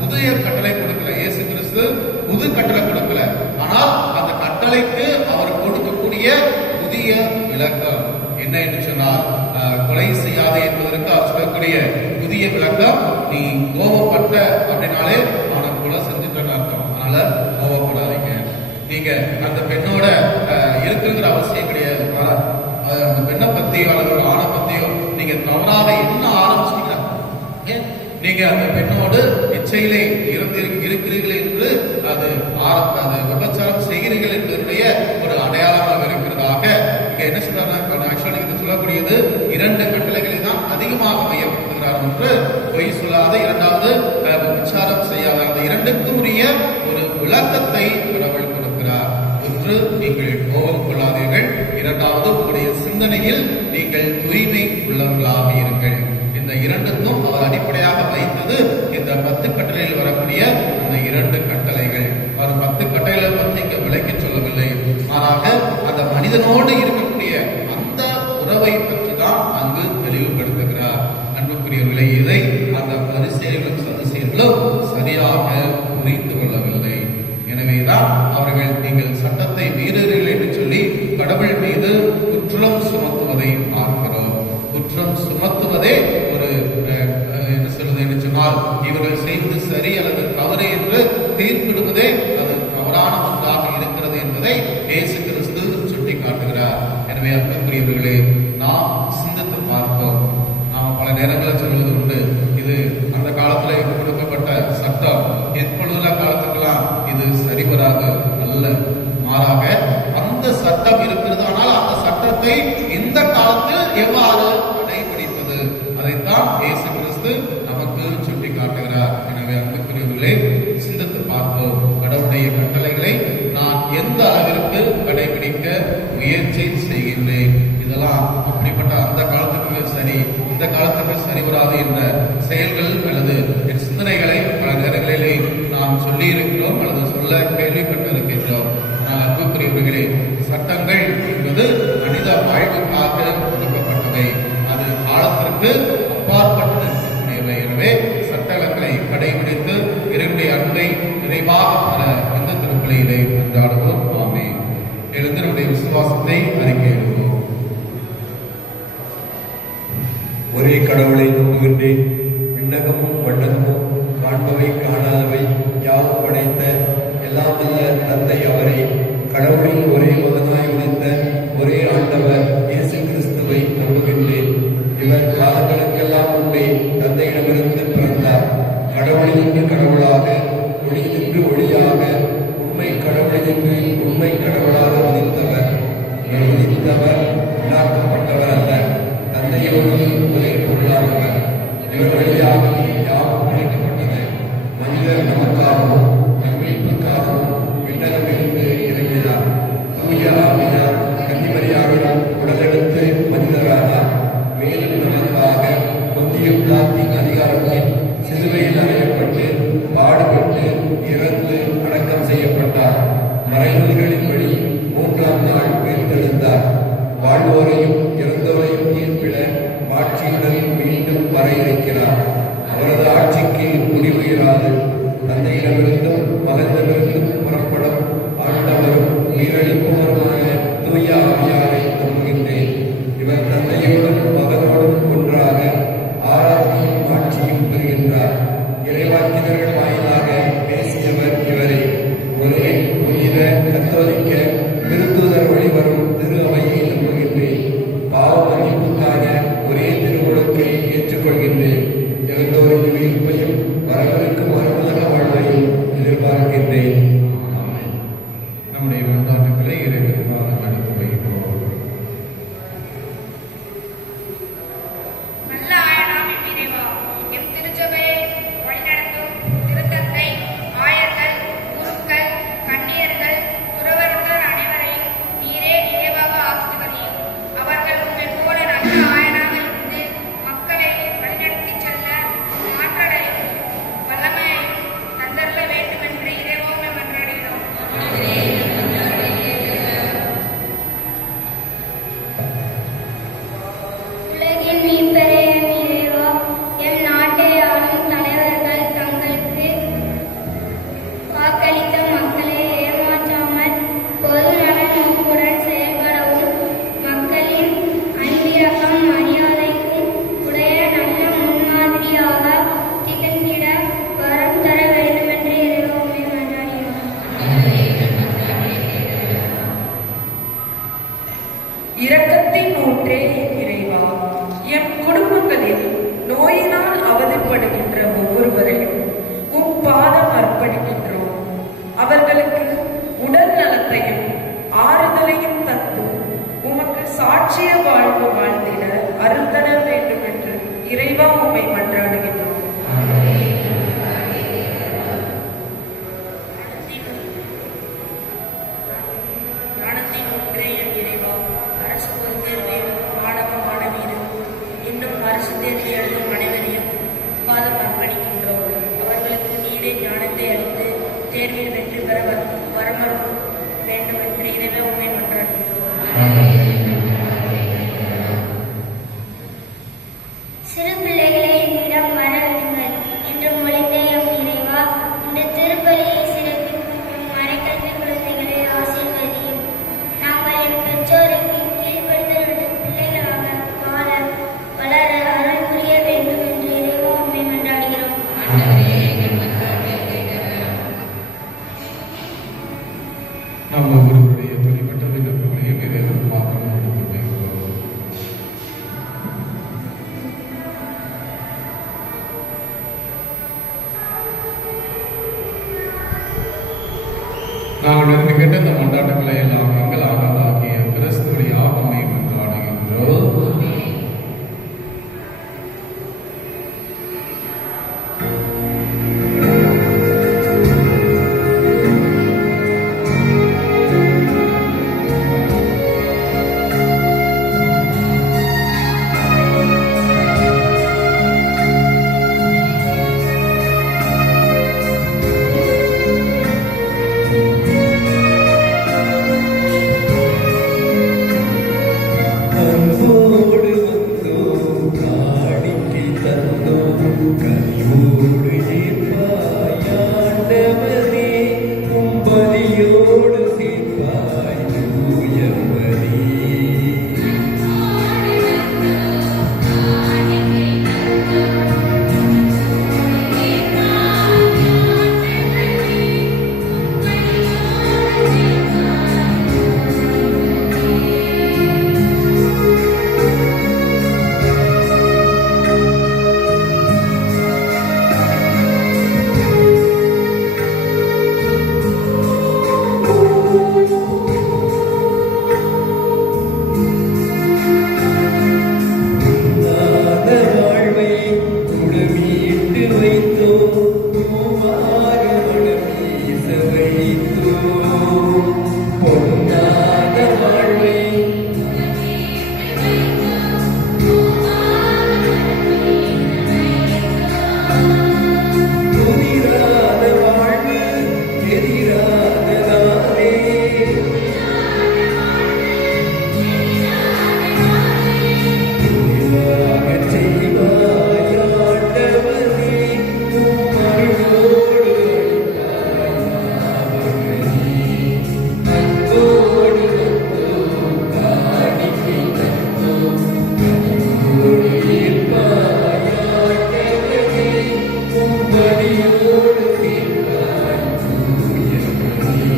புதிய கட்டளை கொடுக்கல. இயேசு கிறிஸ்து புது கட்டளை கொடுக்கல, ஆனால் அந்த கட்டளைக்கு அவர் கொடுக்கக்கூடிய புதிய விளக்கம் என்ன என்று சொன்னால் கொலை செய்யாதே என்பதற்கு அவர் சொல்லக்கூடிய புதிய விளக்கம், நீ கோபப்பட்ட அப்படின்னாலே அவனை கொலை செஞ்சுட்டேன்னு அர்த்தம். அதனால கோபப்படாதீங்க. நீங்க அந்த பெண்ணோட இருக்குங்கிற அவசியம் கிடையாது. அந்த பெண்ணை பத்தியோ அல்லது ஒரு ஆணை பத்தியோ நீங்க தவறாக என்ன ஆரம்பிச்சீங்கன்னா நீங்க அந்த பெண்ணோடு இச்சையிலே இருக்கிறீர்கள் என்று அது விபச்சாரம் செய்கிறீர்கள் என்பதனுடைய ஒரு அடையாளமாக இருக்கிறதாக இங்க என்ன சொல்றாங்க. ஆக்சுவலி இது சொல்லக்கூடியது 2 கட்டளைகளை தான் அதிகமாக மையப்படுத்துகிறார். ஒன்று பொய் சொல்லாத, இரண்டாவது விபச்சாரம் செய்யாத. அந்த 2க்கும் உரிய ஒரு விளக்கத்தை கடவுள் கொடுக்கிறார். ஒன்று, நீங்கள் கோபம் கொள்ளாதீர்கள். இரண்டாவது, உங்களுடைய சிந்தனையில் நீங்கள் தூய்மை உள்ளவர்களாக இருங்கள். இந்த 2க்கும் அவர் அடிப்படையாக வைத்தது இந்த 10 கட்டளையில் வரக்கூடிய அந்த 2 கட்டளைகள். அவர் 10 கட்டளைகளை பற்றி இங்க விளக்கி சொல்லவில்லை, மாறாக அந்த மனிதனோடு இருக்கக்கூடிய அந்த உறவை பற்றி தான் அங்கு தெளிவுபடுத்துகிறார். அன்புக்குரியவர்களை, இதை அந்த பரிசேயர்களும் சதுசேயர்களும் சரியாக புரிந்து கொள்ளவில்லை. எனவேதான் அவர்கள் நீங்கள் சட்டத்தை மீறுகிறீர்கள் என்று சொல்லி கடவுள் மீது குற்றம் சுமத்துவதை பார்க்கிறோம். குற்றம் சுமத்துவதே ஒரு என்ன சொல்வது என்று சொன்னால் இவர்கள் செய்வது சரி அல்லது தவறு என்று தீர்ப்பிடுவதே அது தவறான ஒன்றாக இருக்கிறது என்பதை இயேசு கிறிஸ்து சுட்டி காட்டுகிறார். எனவே அன்புக்குரியவர்களே, நாம் சிந்தித்து பார்ப்போம். நாம் பல நேரங்களில் சொல்வது உண்டு, இது அந்த காலத்துல கொடுக்கப்பட்ட சட்டம், எப்பொழுதுள்ள காலத்துக்கெல்லாம் இது சரி வராது அல்ல. மாறாக அந்த சட்டம் இருக்கிறது, ஆனால் அந்த சட்டத்தை இந்த காலத்தில் எவ்வாறு கடைபிடிப்பது, அதைத்தான் இயேசு கிறிஸ்து நமக்கு சுட்டி காட்டுகிறார். எனவே அன்புக்குரியவர்களே, சிந்தித்து பார்ப்போம். கடவுளுடைய கட்டளைகளை நான் எந்த அளவிற்கு கடைபிடிக்க முயற்சி செய்கின்றேன். இதெல்லாம் அப்படிப்பட்ட அந்த காலத்துக்கு சரி, இந்த காலத்துக்கு சரி வராது என்ற செயல்கள் அல்லது என் சிந்தனைகளை பல நேரங்களிலே நாம் சொல்லி இருக்கிறோம் அல்லது சொல்ல கேள்விப்பட்டிருக்கின்றோம். அன்புக்குரியவர்களே, சட்டங்கள் என்பது மனித வாழ்வுக்காக கொடுக்கப்பட்டவை, அது காலத்திற்கு அப்பாற்பட்டு இருக்கக்கூடியவை. எனவே சட்டங்களை கடைபிடித்து இறைவனுடைய அன்பை நிறைவாக பெற இந்த திருப்பலியிலே கொண்டாடுவோம். ஆமென். எழுந்து நம்முடைய விசுவாசத்தை அறிக்கையிடுவோம். ஒரே கடவுளை நம்புகின்றேன். விண்ணகமும் வண்ணகமும் காண்பவை காணாதவை யாவும் படைத்த எல்லாம் வல்ல தந்தை அவரை, கடவுளின் ஒரே மகனாய் உதித்த ஒரே ஆண்டவர் இயேசு கிறிஸ்துவை நம்புகின்றேன். இவர் காலங்களுக்கெல்லாம் முன்பே தந்தையிடமிருந்து பிறந்தார். கடவுளினின்று கடவுளாக, ஒளியினின்று ஒளியாக, உண்மை கடவுளினின்று உண்மை கடவுளாக உதித்தவர். இவர் உதித்தவர் உண்டாக்கப்பட்டவர் அல்ல, தந்தையோடு ஒரே பொருளானவர். இவர் வழியாக யாவும் படைக்கப்பட்டது. மனிதர் நமக்காகவும் நம் மீட்புக்காகவும் விண்ணகமிருந்து இறங்கினார். தூய ஆவியார் கன்னிமரியாவிடம் உடலெடுத்து மனிதரானார். மேலும் நமக்காக பொந்திய பிலாத்தின் அதிகாரத்தில் சிலுவையில் அறையப்பட்டு பாடுபட்டு இறந்து அடக்கம் செய்யப்பட்டார். மறைநூல்களின்படி 3ஆம் நாள் உயிர்த்தெழுந்தார். வாழ்வோரையும் இறந்தோரையும் தீர்ப்பிட ஆட்சியுடன் மீண்டும் வர இருக்கிறார். அவரது ஆட்சிக்கு முடிவு இராது. தந்தையிடமிருந்தும் மகனிடமிருந்தும் புறப்படும் ஆண்டவரும் உயிரளிப்பவருமான தூய ஆவியாரை நம்புகின்றேன். இவர் தந்தையோடும் மகனோடும் ஒன்றாக ஆராதனையும் ஆட்சியும் பெறுகின்றார். இறைவாக்கினர்கள் வாயிலாக பேசியவர் இவரே. ஒரே புனித கத்தோலிக்க திருத்தூதர் வழிவரும் திரு அவையை நம்புகின்றேன். பாவ மன்னிப்புக்கான ஒரே திருமுழுக்கை ஏற்றுக்கொள்கின்றேன். இறந்தோரின் உயிர்ப்பையும் வரவிருக்கும் மறுவுலக வாழ்வையும் எதிர்பார்க்கின்றேன். ஆமென். நம்முடைய வழிபாட்டுகளை இறைவனுக்காக நடத்தி வைப்போம். நல்ல ஆயனாமின் இறைவா, எம் திருச்சபையை வழிநடத்தும் திருத்தந்தை, ஆயர்கள், குருக்கள், கன்னியர்கள், துறவர்கள் அனைவரையும் நீரே நிறைவாக ஆசிர்வதியும். அவர்கள் உம்மை போல நல்ல ஆயனாக இருந்து மக்களை வழிநடத்திச் செல்ல ஆற்றலையும் வல்லமையையும் தந்தருள வேண்டும் என்று இறைவா உம்மை மன்றாடுகிறோம். உலகின் மீட்பரே எம் இறைவா, எம் நாட்டை ஆளும் தலைவர்கள் தங்களுக்கு வாக்களித்த மக்களை ஏமாற்றாமல் பொது நல நோக்குடன் செயல்படவும், மக்களின் அன்பிரக்கம் மரியாதைக்கும் உடைய நல்ல முன்மாதிரியாக திகழ்ந்திட வரம் தர வேண்டுமென்று இறைவா உம்மை மன்றாடுகிறோம். இரக்கத்தின் ஊற்றே இறைவா, எம் குடும்பங்களில் நோயினால் அவதிப்படுகின்ற ஒவ்வொருவரையும் உம் பாதம் அர்ப்பணிக்கின்றோம். அவர்களுக்கு உடல் நலத்தையும் ஆறுதலையும் தந்து உமக்கு சாட்சிய வாழ்வு வாழ்ந்திட அருள் தர வேண்டும் என்று இறைவா உம்மை மன்றாடுகின்றோம். ஞானத்தின் ஒன்றே என் இறைவா, அரசு பொறுத்தேர்வு எழுதும் மாணவ மாணவியரும் இன்னும் அரசு தேர்வு எழுதும் அனைவரையும் பாதம் அர்ப்பணிக்கின்றோம். அவர்களுக்கு நீரே ஞானத்தை அளித்து தேர்வில் வெற்றி பெற வரமருள் வேண்டும் என்று இறைவா உம்மை மன்றாடுகின்றோம். சிறு பிள்ளைகளை என்னிடம் வர விடுங்கள் என்று மொழிந்த எம் இறைவா, இந்த திருப்பலியை சிறப்பிக்கும் எம் மறைக்கல்வி குழந்தைகளை ஆசீர்வதியும். நாங்கள் எம் பெற்றோருக்கு கீழ்ப்படுத்தலுள்ள பிள்ளைகளாக வாழ வளர அருள் புரிய வேண்டும் என்று இறைவா உம்மை மன்றாடுகிறோம். நாம் ஒவ்வொருவருடைய தனிப்பட்ட விண்ணப்பங்களையும் இறைவனுக்காக எடுத்து வைக்கிறோம். நாங்கள் இருந்து கேட்ட இந்த கொண்டாட்டங்களை எல்லாம் எங்கள் ஆனந்தாகிய கிறிஸ்துவை ஆகமை கொண்டாடுகின்றோம். ஆமென். வைத்தோம் பொன்னான வாழ்வை புதிரான வாழ்வு எதிரானதானே புதிராகச் செய்வாய் ஆண்டவனே உம் அருளோடு அன்போடு வந்தோம் காணிக்கை தந்தோம் கனிவோடு இருப்பாய் ஆண்டவனே உம் பணியோடு தீர்ப்பாய் தூயவனே.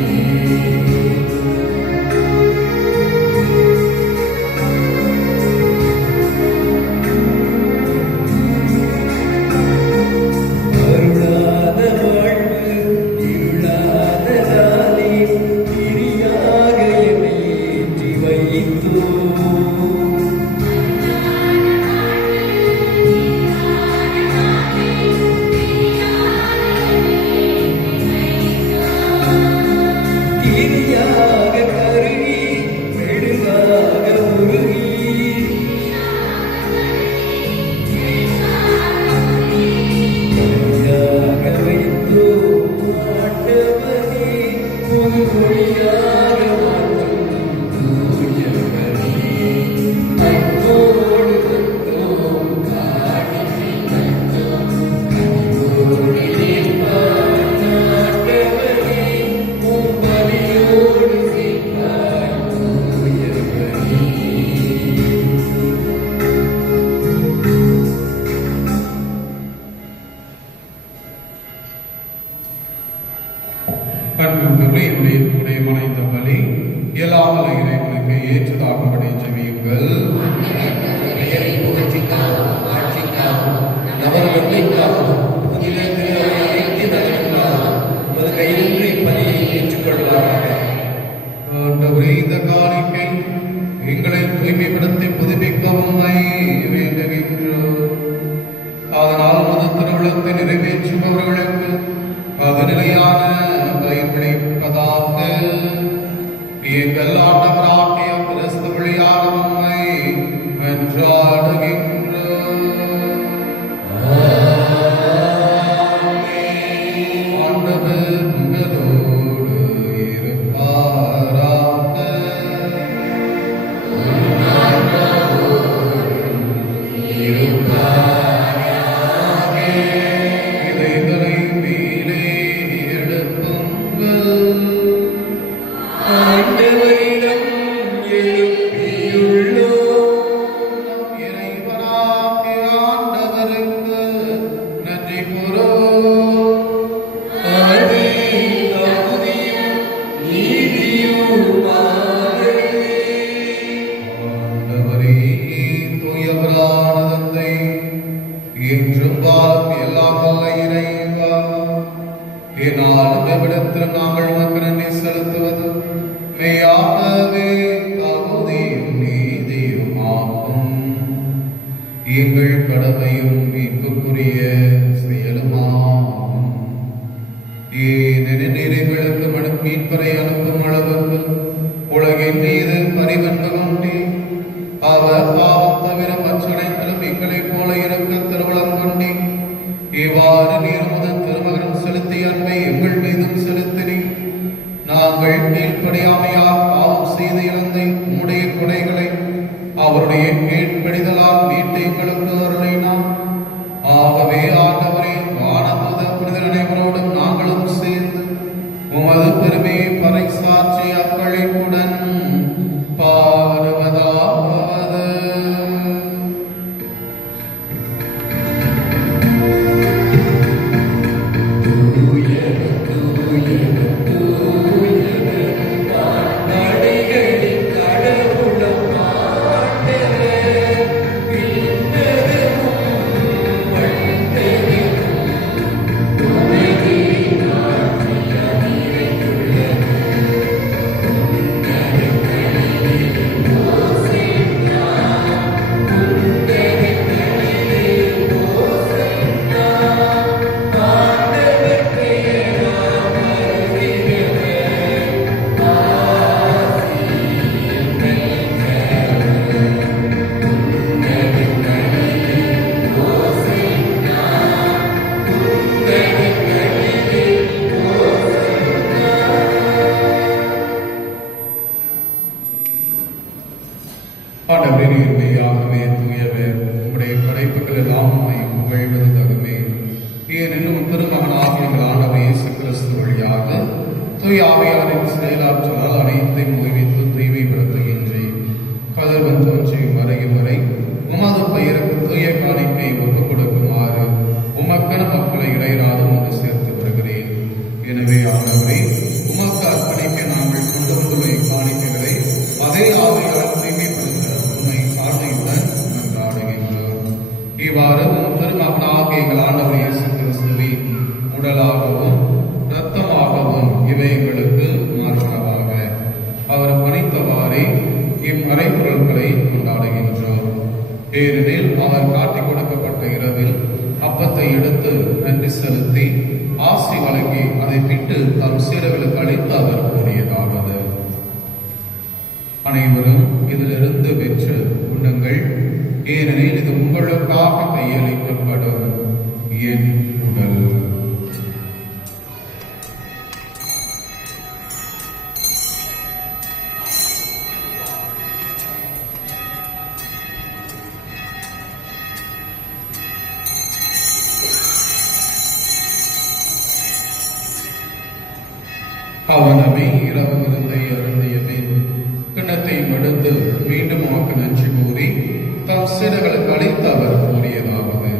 அருளாத வாழ்வு இருளாததாலே திரியாக என்னை ஏற்றி வைத்தோம் திரியாக கருகி மெழுகாக உருகி மொழியாக வைத்தோம் ஆண்டவனே புது மொழியாக மாற்றும் தூயவனே அன்போடு வந்தோம் காணிக்கை தந்தோம் கனிவோடு இருப்பாய் ஆண்டவனே உம் பலியோடு சேர்ப்பாய் தூயவனே. அன்புள்ளவர்களே, என்னுடைய மனைந்த பலி இயலாமல் இறைவனுக்கு ஏற்றதாகும்படி ஜெபியுங்கள். பெயரை புகழ்ச்சிக்காகவும் ஆட்சிக்காகவும் நபர் வெற்றிக்காகவும் புதிய திருவரை அனைத்து நலனுக்காகவும் ஒரு கையின்றி பணியை ஏற்றுக்கொள்வாராக. ஆண்டவரே, இந்த காணிக்கை எங்களை தூய்மைப்படுத்தி புதுப்பிக்கவும் வேண்டுகின்றோம். அதனால் மத திருவிழத்தை நிறைவேற்றுபவர்களுக்கு அது நிலையான பயன்பளிப்பதாக எங்கள் ஆண்டவராகிய கிறிஸ்து வழியாக உம்மை வென்றாடுகின்றோம். ஆண்டவர் உங்களோடு இருப்பாராக. இதைகளை மேலே எழுப்புங்கள். ஆண்டவரிடம் எழுப்பியுள்ளோம். நம் இறைவனாகிய ஆண்டவருக்கு நன்றி கூறுவோம். அது தகுதியும் நீதியுமானதே. ஆண்டவரே, தூயவரான தந்தை, என்றும் வாழும் எல்லாம் வல்ல இறைவா, என்னாலும் எவ்விடத்திலும் நாங்கள் உமக்கு நன்றி செலுத்துவது மெய்யாகவே தகுதியும் நீதியுமாகும். எங்கள் கடமையும் மீட்புக்குரிய செயலுமாகும். ஏனெனில் எங்களுக்கு மீட்பரை அனுப்பும் அளவுக்கு உலகின் மீது பரிவன்பு கொண்டே அவர் பாவம் தவிர மற்றனைத்திலும் எங்களைப் போல இருக்க திருவுளம் கொண்டே இவ்வாறு நீர் முதல் திருமகனும் செலுத்திய அன்பை எங்கள் மீதும் செலுத்தினே. நாங்கள் கீழ்ப்படியாமையால் பாவம் செய்து இழந்த உம்முடைய கொடைகளை அவருடைய கீழ்ப்படிதலால் மீட்டு எங்களுக்கு அருளினார். ஆகவே ஆண்டவரே, வானதூத புனிதர் அனைவரோடும் நாங்களும் சேர்ந்து உமது பெருமையை பறைசாற்றி அக்களிப்புடன் பாடுவதாவது. நாடுகளின் கடவுளும் ஆண்டவர் விண்ணகமும் மண்ணுலகும் உமது ஆட்சியால் நிறைந்துள்ளன. தூய் ஆவியாரின் செயலாற்றலால் அனைத்தையும் ஓய்வித்து தூய்மைப்படுத்துகின்றேன். கதிர்வன் தோன்றியும் வரையும் வரை உமது பெயருக்கு தூய காணிக்கை ஒப்புக் கொடுக்குமாறு உமக்கென மக்களை இடையராது ஒன்று சேர்த்து வருகிறேன். எனவே ஆண்டவரே, உமக்கு அர்ப்பணிக்க நாங்கள் கொண்டு வந்துள்ள காணிக்கைகளை அதே ஆவியால் தூய்மைப்படுத்த உண்மை சார்ந்தையுடன் நன்றாடுகின்றோம். இவ்வாறு உம் திருமகனாக எங்கள் ஆண்டவர் இயேசு கிறிஸ்துவின் உடலாகவும் இரத்தமாகவும் இவை எங்களுக்கு மாற்றமாக அவர் பணித்தவாறே இம்மறைப்பொருட்களை கொண்டாடுகின்றோம். ஏனெனில் அவர் காட்டிக் கொடுக்கப்பட்ட இரவில் அப்பத்தை எடுத்து நன்றி செலுத்தி ஆசி வழங்கி அதை பிட்டு தம் சீடர்களுக்கு அளித்து அவர் கூறியதாவது: அனைவரும் இதிலிருந்து பெற்று உண்ணுங்கள், ஏனெனில் இது உங்களுக்காக கையளிக்கப்படும் என் உடல். அவனவை இரவு விருந்தை அருந்திய பின் கிண்ணத்தை மடுத்து மீண்டும் அவருக்கு நன்றி கூறி தம் சீடர்களுக்கு அளித்து அவர் கூறியதாவது: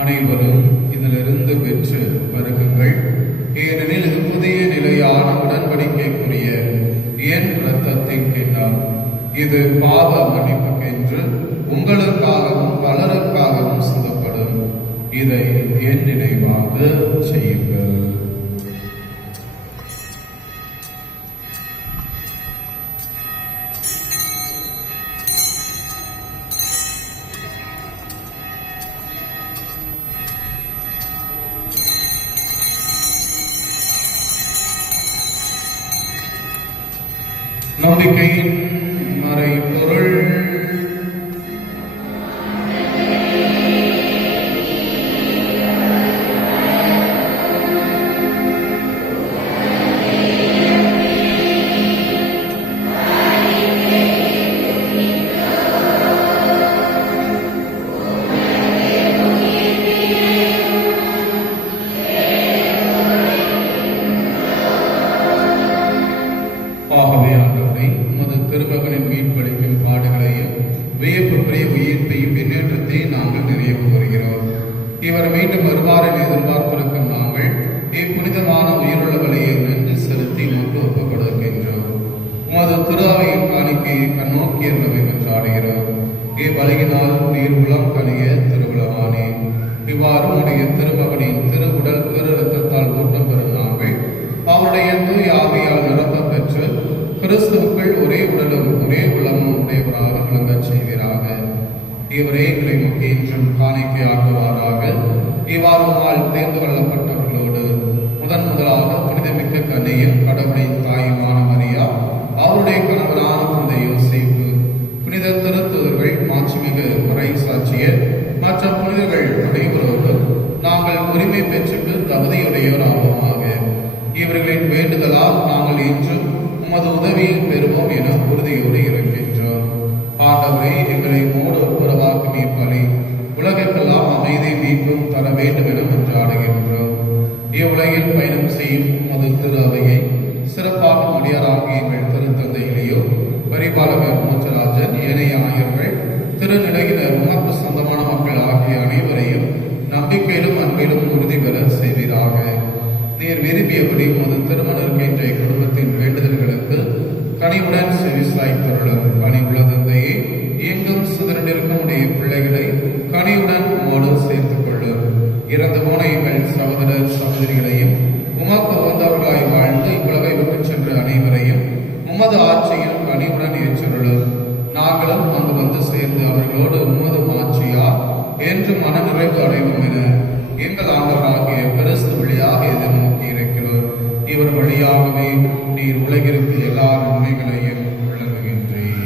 அனைவரும் இதிலிருந்து பெற்று பருகுங்கள், ஏனெனில் இது புதிய நிலையான உடன்படிக்கைக்குரிய என் இரத்தத்தின் கிண்ணம். இது பாவ மன்னிப்புக்கென்று உங்களுக்காகவும் பலருக்காகவும் சிந்தப்படும். இதை என் நினைவாக செய்யுங்கள். நம்பிக்கையின் மறைபொருள். ஆகவே ஆண்டவரே, உமது திருமகனின் மீட்பளிக்கும் பாடுகளையும் வியப்புக்குரிய உயிர்ப்பையும் முன்னேற்றத்தை நாங்கள் நினைவு கூறுகிறோம். இவர் மீண்டும் வருவார் என எதிர்பார்த்திருக்கும் நாங்கள் இப்புனிதமான உயிருள்ள வழியை நன்றி செலுத்தி உமக்கு ஒப்புக் கொடுக்கின்றோம். உமது திருஆவியின் காணிக்கையை கண்ணோக்கியர்களை வென்றாடுகிறோம். இவ்வழியினால் நீர் உளம் கனிய திருவிழாவானே. இவ்வாறு உடைய திருமகனின் திருவுடல் திரு இரத்தத்தால் ஊட்டம் பெறும் நாங்கள் அவருடைய தூய ஆவியால் நிரப்ப பெற்று கிறிஸ்துவுக்குள் ஒரே உடலும் ஒரே உள்ளமும் உடையவராக விளங்கச் செய்வீராக. இவரே எங்களை நோக்கி என்றும் காணிக்கையாக்குவாராக. இவ்வாறுமால் தேர்ந்து கொள்ளப்பட்டவர்களோடு முதலாக புனிதமிக்க கன்னியும் கடவுளின் தாயுமான மரியா, அவருடைய கணவரான புனித யோசேப்பு, புனித திருத்தூதர்கள், மாட்சிமிகு மறை சாட்சியர் மற்ற புனிதர்கள் அனைவரோடு நாங்கள் உரிமை பெற்றுக்கு தகுதியுடையோராகுமாக. இவர்களின் வேண்டுதலால் நாங்கள் இன்றும் உமது உதவியை பெறுவோம் என உறுதியோடு இருக்கின்றோம். ஆண்டவரே, எங்களை மூடு ஒப்புரவாக்கு மீட்பளி உலகெல்லாம் அமைதி மீட்பும் தர வேண்டும் என மன்றாடுகின்றோம். இவ்வுலகில் பயணம் செய்யும் உமது திரு அவையை சிறப்பாக முடியாராகிய எங்கள் திருத்தந்தையிலேயோ பரிபாலகர் மூச்சராஜன், ஏனைய ஆயர்கள், திருநிலையினர், உமக்கு சொந்தமான மக்கள் ஆகிய அனைவரையும் நம்பிக்கையிலும் அன்பிலும் உறுதி பெற செய்வீராக. நீர் விரும்பியபடி உமது திருமணர்கின்ற குடும்பத்தின் வேண்டுதல்களுக்கு கனிவுடன் செவிசாய்த்தருளும். கனிவுள்ள தந்தையே, எங்கும் சிதறண்டிருக்கும் உடைய பிள்ளைகளை கனிவுடன் உமோடு சேர்த்துக் கொள்ளும். இறந்து போன எங்கள் சகோதரர் சகோதரிகளையும் உமக்கு வந்தவர்களாய் வாழ்ந்து இவ்வுலகை விட்டுச் சென்ற அனைவரையும் உமது ஆட்சியில் கனிவுடன் ஏற்றருளும். நாங்களும் அங்கு வந்து சேர்ந்து அவர்களோடு உமது ஆட்சியா என்று மனநிறைவு அடைவோம் என எங்கள் ஆண்டவராகிய கிறிஸ்து வழியாக எதிர்நோக்கி இருக்கிறோம். இவர் வழியாகவே நீர் உலகிற்கு எல்லா நன்மைகளையும் வழங்குகின்றீர்.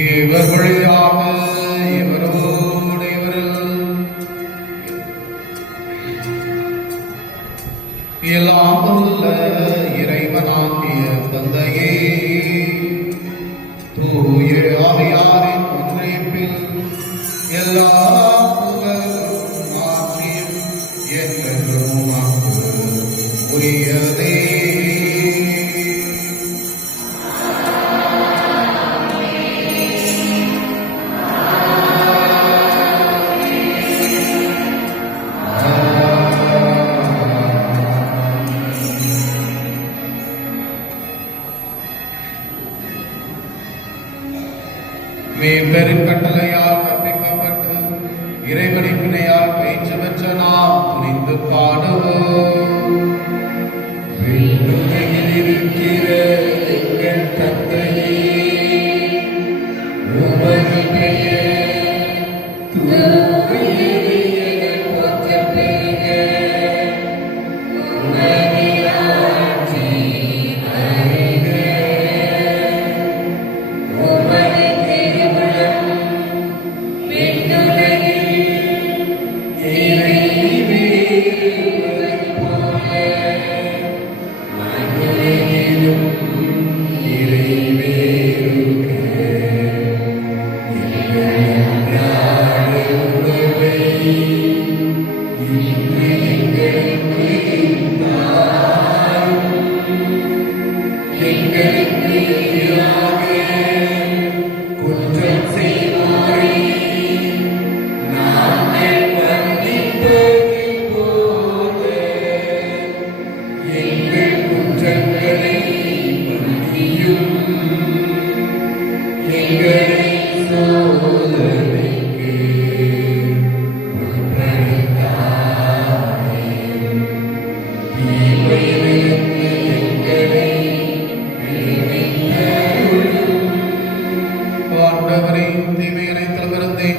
இவர் வழியாக இவரோடு எல்லாம் உள்ள இறைவனாகிய தந்தையே, தூய ஆவியாரின் ஒன்றிப்பில் எல்லா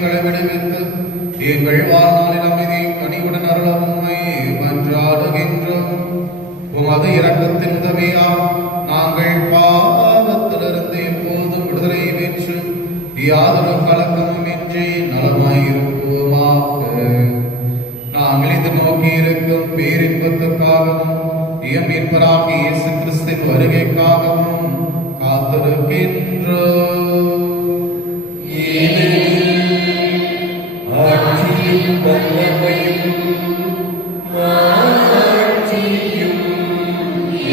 எங்களை விடுவித்து எங்கள் வாழ்நாளில் அமைதியை கனிவுடன் அருள உம்மை மன்றாடுகின்றோம். உமது இரக்கத்தின் உதவியால் நாங்கள் பாவத்திலிருந்து எப்போதும் விடுதலை பெற்று யாதொரு கலக்கமுமின்றி நலமாயிருப்போமாக. நாங்கள் இது நோக்கி இருக்கும் பேரின்பத்துக்காகவும் எம் மீட்பராகிய இயேசு கிறிஸ்துவின் வருகைக்காகவும் காத்திருக்கின்றோம். ஆட்சியும் வல்லமையும் மாட்சியும்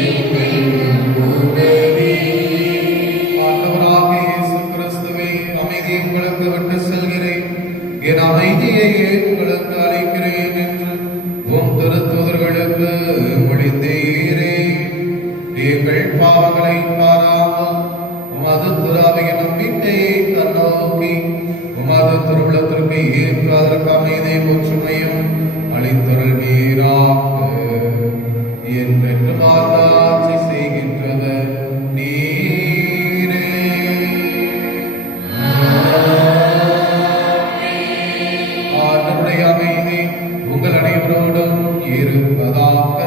என்றென்றும் உமதே. ஆண்டவராகிய இயேசு கிறிஸ்துவே, அமைதியை உங்களுக்கு விட்டு செல்கிறேன், என் அமைதியையே உங்களுக்கு அளிக்கிறேன் என்று உம் திருத்தூதர்களுக்கு மொழிந்தீரே. எங்கள் பாவங்களை பாராமல் உமது துறாவிய நம்பிக்கையை கண்ணோக்கி உமது திருவுளத்திற்கு ஏற்று அதற்கு அமைதியை ஒற்றுமையும் அளித்தருள்வீராக. என்றென்று ஆட்சி செய்கின்றது நீரே. ஆண்டவருடைய அமைதி உங்கள் அனைவரோடும் இருப்பதாக.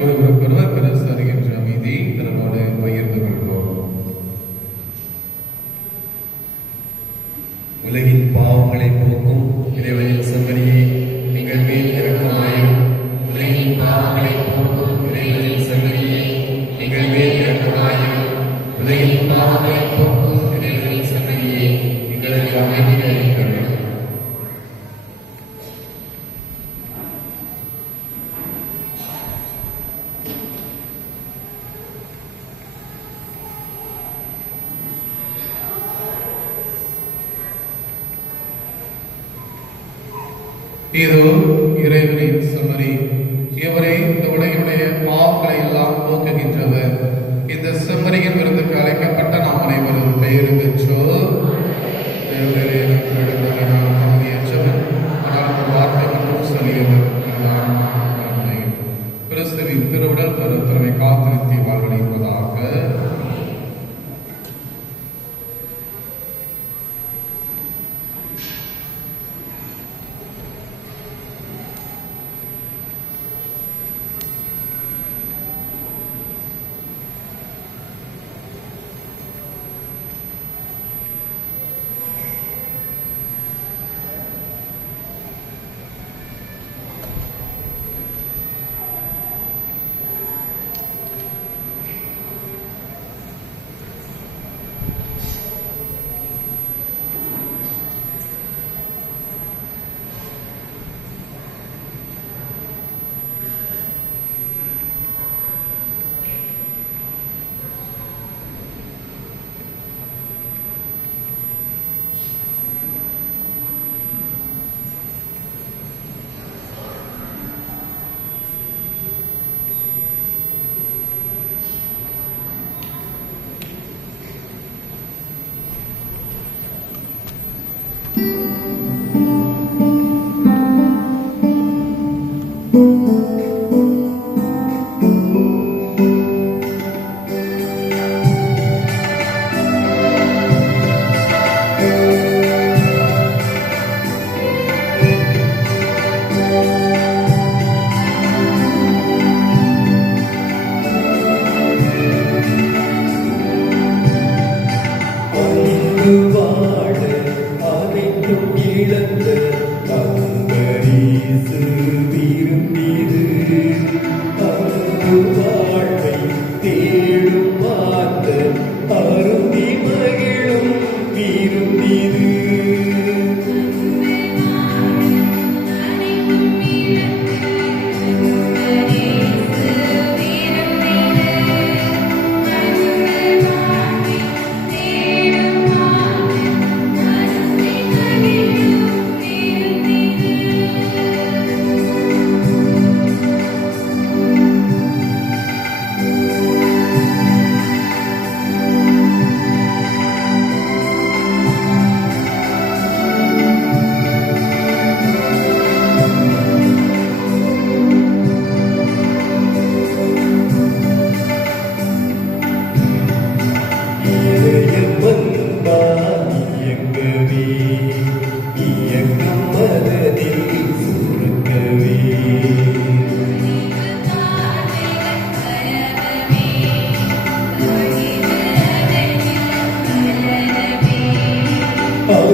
ஒருவருக்கொருவர் பிரசரிக்கின்ற அமைதி தன்னோடு பகிர்ந்து கொள்வோம். உலகின் பாவங்களை போக்கும் இறைவனின் செம்மறியே, நீங்கள் மேல் இரக்கமாயும். உலகின் பாவங்களை போக்கும் இறைவனின் செம்மறியே, நீங்கள் மேல் இரக்கமாயும். உலகின் பாவங்களை போக்கும் இறைவனின் செம்மறியே, எங்களுக்கு அமைதி அளிக்கிறது. இதோ இறைவனின் செம்மறி, இவரே இந்த உலகினுடைய பாவங்களை எல்லாம் போக்குகின்றவர். இந்த செம்மறியின் விருந்துக்கு அழைக்கப்பட்ட நாம் அனைவரும் பெயரு பெற்றோர். தேவரே, எனக்கு எழுந்ததை நான் தகுதியற்றவன், ஆனால் ஒரு வார்த்தை மட்டும் சொல்லியவர் கிறிஸ்துவின் திருவுடல் கருத்துரை காத்திருத்தி வாழ்வழிப்பதாக.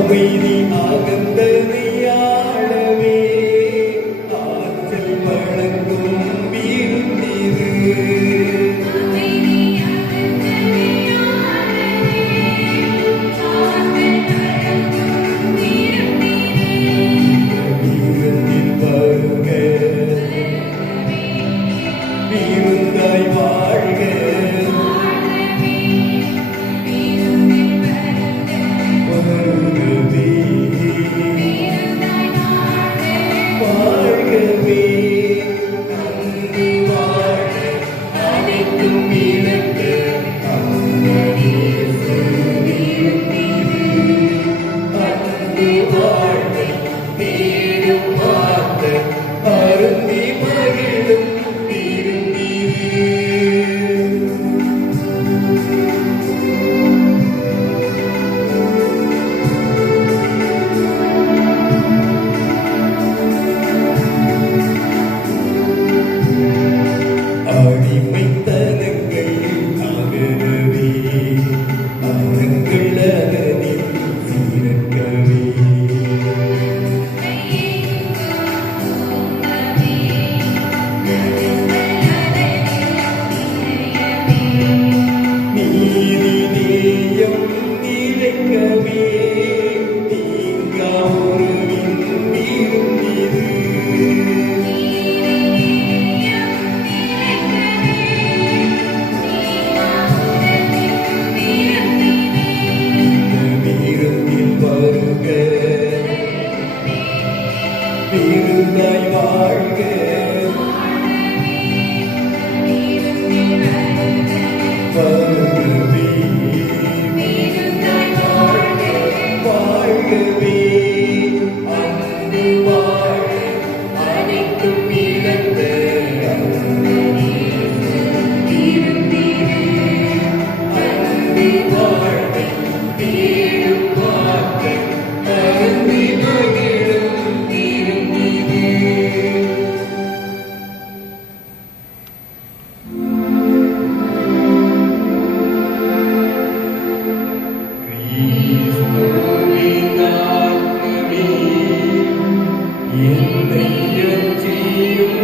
அமைதி ஆகந்தனையாளவே ஆற்றல் வழங்கும் வீழ்ந்திரு வீரத்தில் வருக வீருந்தாய் வாழ்க வருகவே வாழ்கவே அன்பு வாழ அனைத்தும் இழக்க அன்பனேசு வீழ்ந்திரு அன்பு வாழ்வை தேடும் பார்த்த அருந்தி மகிழும் திருந்திரு அடிமைத்தனங்கள் அகரவே அறங்கள் அகனில் சீரக்கவே நீதி நேயம் நிலைக்கவே நீங்கா உறவின் நீருந்திரு வீரத்தில் வருக வீருந்தாய் வாழ்க வருகவே வீருந்தாய் வாழ்க வாழ்கவே அன்பு வாழ அனைத்தும் இழந்த திருந்திரு அன்பு வாழ்வை தேடும் பார்க்க அருந்தி மகிழும் திருந்திரு கிறிஸ்துவின் ஆத்மமே என்னை ரட்சியும்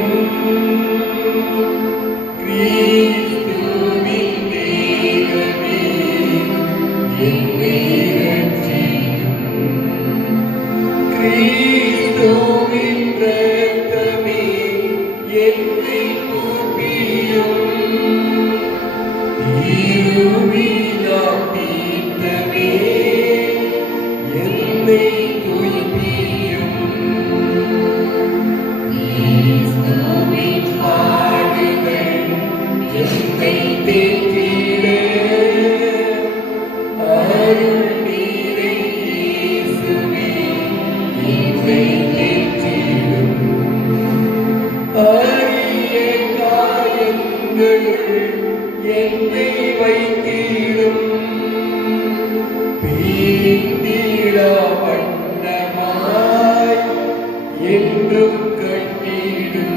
கிறிஸ்துவின் தேவனே என்னை ரட்சியும் கிறிஸ்துவின் இரத்தமே என்னை கூப்பியும் திருவிழா தீர்த்தமே என்னை துய்ப்பியும் கிறிஸ்துவின் பாடுகள் என்னை தேற்றிட அருள் நீரை இயேசுவே என்னை தேற்றிடும் அரிய காயங்களுள் என்னை வைத்திடும் பீந்திடா வண்ணமாய் என்றும் கட்டிடும்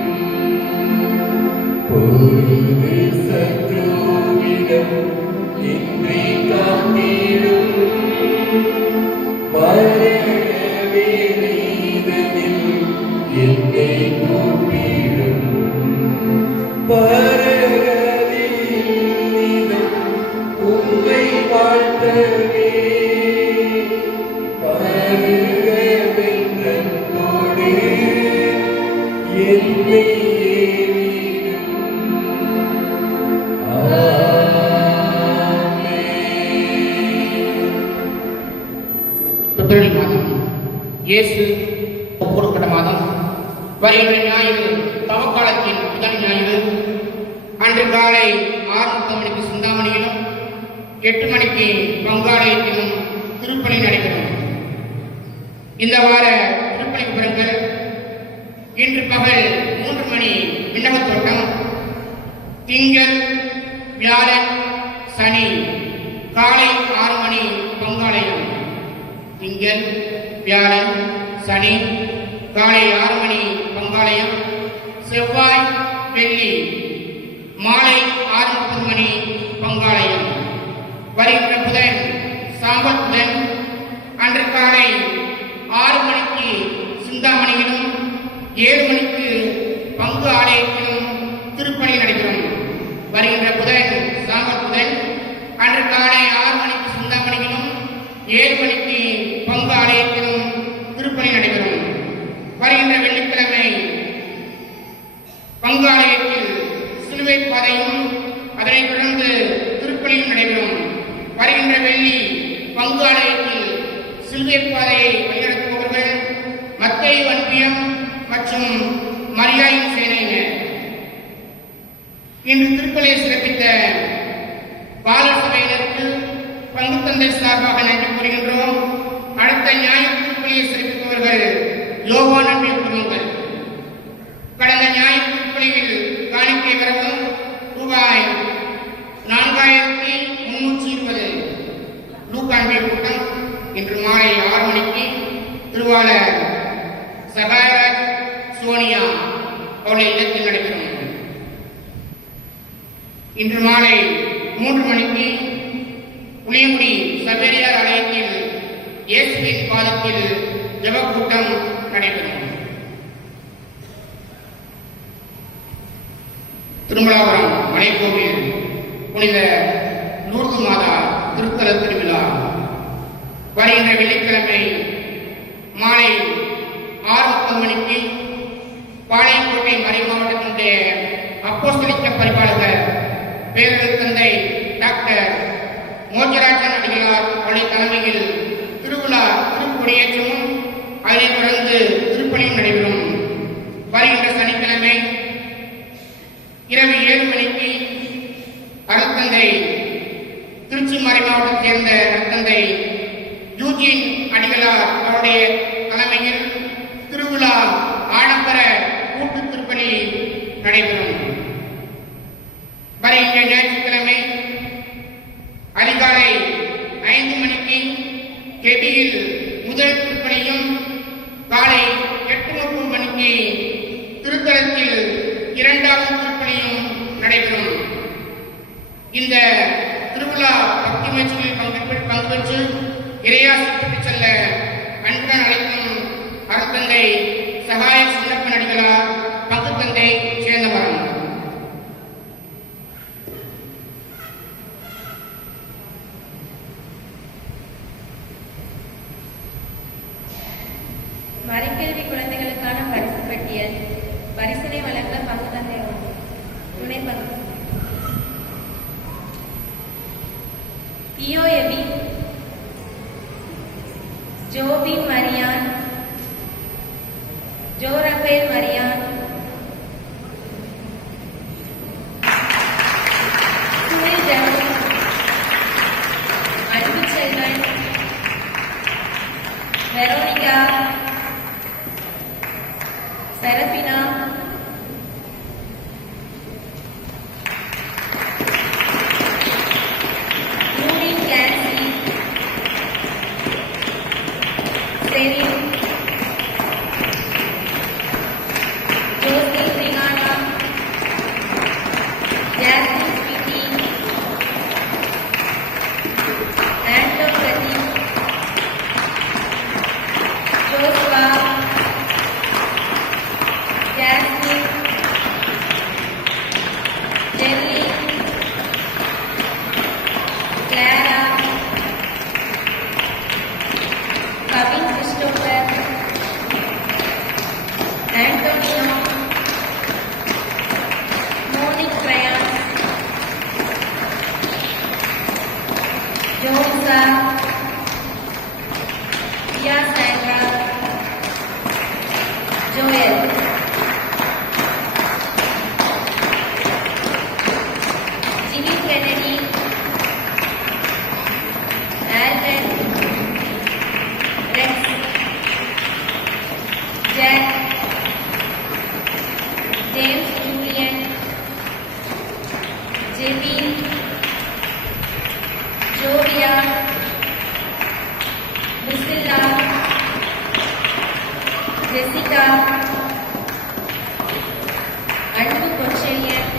பொருது சத்ருவிடம் இன்றி காத்திடும் மரணவே நீதனில் என்னை கூப்பிடும் பரகதியினிடம் உம்மை வாழ்த்தவே பருகவென்றன்போடு என்னை ஏறிடும் ஆமென். பிப்ரவரி மாதம் இயேசு கொடுக்கப்பட்ட மாதம் வருகின்ற ஞாயிறு தவக்காலத்தின் முதல் ஞாயிறு அன்று காலை 6:30 மணிக்கு சிந்தாமணியிலும் 8 மணிக்கு பங்காலயத்திலும் திருப்பணி நடைபெறும். இந்த வார திருப்பணி விவரங்கள்: இன்று பகல் 3 மணி விண்ணகத் தோட்டம், திங்கள் வியாழன் சனி காலை 6 மணி பங்காலயம். திங்கள் வியாழன் சனி காலை 6 மணி பங்காலயம். செவ்வாய் வெள்ளி மாலை 6:30 மணி பங்காலயம். வருகின்ற புதன் சாம்பல் புதன் அன்று காலை 6 மணிக்கு சிந்தாமணியிலும் 7 மணிக்கு பங்கு ஆலயத்திலும் திருப்பணி நடைபெறும். வருகின்ற புதன் சாம புதன் அன்று காலை 6 மணிக்கு சிந்தாமணியிலும் 7 மணிக்கு பங்கு ஆலயத்திலும் திருப்பணி நடைபெறும். வருகின்ற வெள்ளிக்கிழமை பங்கு ஆலயத்தில் சிலுவை பாதையும் அதனைத் தொடர்ந்து திருப்பலியும் நடைபெறும். வருகின்ற வெள்ளி பங்கு ஆலயத்தில் சிலுவை பாதையை வழிநடத்துபவர்கள் மத்தேயு அன்பியம் மற்றும் மரியாயின் சேனையினர். இன்று திருப்பலியை சிறப்பித்த பாலர் சபையினருக்கு பங்கு தந்தை சார்பாக நன்றி கூறுகின்றோம். அடுத்த ஞாயிறு திருப்பலியை சிறப்பிப்பவர்கள் யோவான் அன்பிய குடும்பங்கள். கடந்த ஞாயிறு திருப்பலியில் காணிக்கை வரவு ரூபாய் 4320. லூக்கான்பிய கூட்டம் இன்று மாலை 6 மணிக்கு திருவாளர் சகாயராஜ் சோனியா அவருடைய இல்லத்தில் நடைபெறும். இன்று மாலை 3 மணிக்கு புளியங்குடி சபேரியார் ஆலயத்தில் இயேசுவின் பாதத்தில் ஜெப கூட்டம் நடைபெறும். திருமலாபுரம் மலைக்கோவில் புனித லூர்து மாதா திருத்தல திருவிழா வருகின்ற வெள்ளிக்கிழமை மாலை 6:30 மணிக்கு பாளையங்கோட்டை மறை மாவட்டத்தினுடைய அப்போஸ்தலிக்க பரிபாலகர் பேரறிஞர் தந்தை டாக்டர் மோஜராஜன் அடிகளார் அவருடைய தலைமையில் திருவிழா திருக்கொடியேற்றமும் அதனைத் தொடர்ந்து திருப்பலியும் நடைபெறும். வருகின்ற சனிக்கிழமை இரவு 7 மணிக்கு அருட்தந்தை திருச்சி மறை மாவட்டத்தைச் சேர்ந்த அருட்தந்தை யூஜின் அடிகளார் அவருடைய தலைமையில் திருவிழா ஆடம்பர கூட்டு திருப்பலி நடைபெறும். வருகின்ற ஞாயிற்றுக்கிழமை அதிகாலை 5 மணிக்கு கெபியில் முதல் திருப்பலியும் காலை 8:30 மணிக்கு திருத்தலத்தில் 2வது திருப்பலியும் நடைபெறும். இந்த திருவிழா பக்தி முயற்சிகளில் பங்கு பெற்று இறையாசிக்கு செல்ல அன்புடன் அழைக்கும் அருட்தந்தை சகாய சின்னப்பன் அடிகளார் பங்கு தந்தை சேர்ந்தவரம். மறைக்கல்வி குழந்தைகளுக்கான பரிசு பட்டியல். பரிசினை வழங்க பங்கு தந்தை துணை பங்கு பியோஎபி Jobin Maryan, ஜோரபேல் Maryan, Sunil Jevan, Anbu Selvan, Veronica, Serafina, Noorin Kency, Sherin, Josie Rehana, Jasmine Sweety, Anto Pradeep, Joshua, Jasmine, Jerly, Clara, Kavin Christopher, Antonio, Monique Brian, Jonsa, Pia Sandra, Joel. Jimmy Kennedy, Alvin, Rex, Jack, James Julian, Jimmy, Joria, Priscilla, Jessica, அன்பு கொச்சையன்,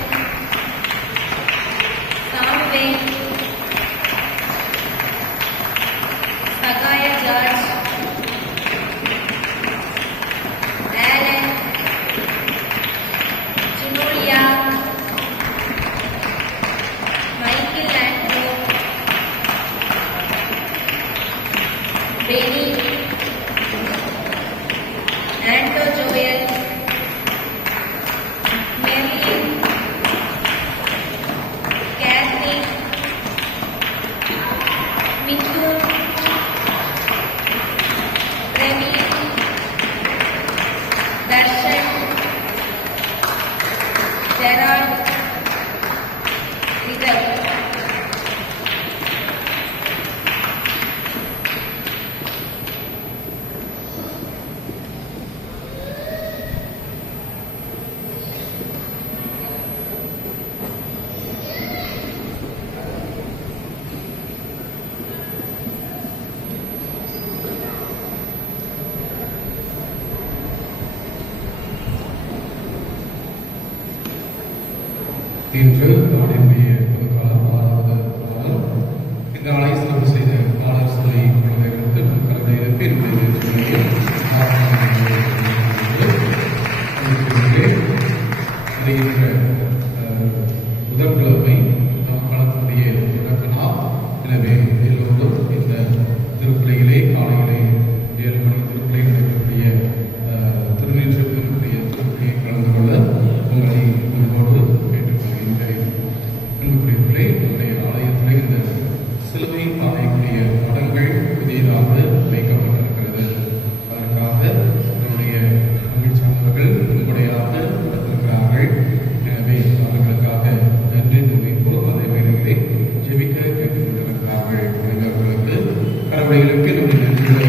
சாமுவேல், சகாய ஜார்ஜ், மிதுன், பிரவீன், தர்ஷன், ஜெரால்ட், ரிதவ். இன்று நாடினுடைய பொதுக்காலம் 6வது நாள். இந்த நாளை சிறப்பு செய்த ஆலோசனை குழந்தைகளுக்கு நம் கருத்தை எழுப்பி புதன்கிழமை நாம் களத்தினுடைய தொடக்க நாள். எனவே எல்லோரும் இந்த திருப்பலியிலே காலையிலே 7 மணி திருப்பலி நடைபெறக்கூடிய திருநீற்றத்தினுடைய திருப்பலியை கலந்து கொள்ள உங்களை உங்களோடு கேட்டுக்கொள்கின்றேன். அன்புக்குரியவர்களே, நம்முடைய ஆலயத்திலே இந்த சிலுவை பாதைக்குரிய படங்கள் புதியதாக வைக்கப்பட்டிருக்கிறது. அதற்காக நம்முடைய தமிழ் சார்ந்தவர்கள் முறையாக நடத்திருக்கிறார்கள். எனவே அவர்களுக்காக நன்றி தெரிவிப்போம். அதே வேளையிலே ஜெபிக்க கேட்டுக்கொண்டிருக்கிறார்கள். அவர்களுக்கு கடவுளுக்கு நம்முடைய நன்றிகளை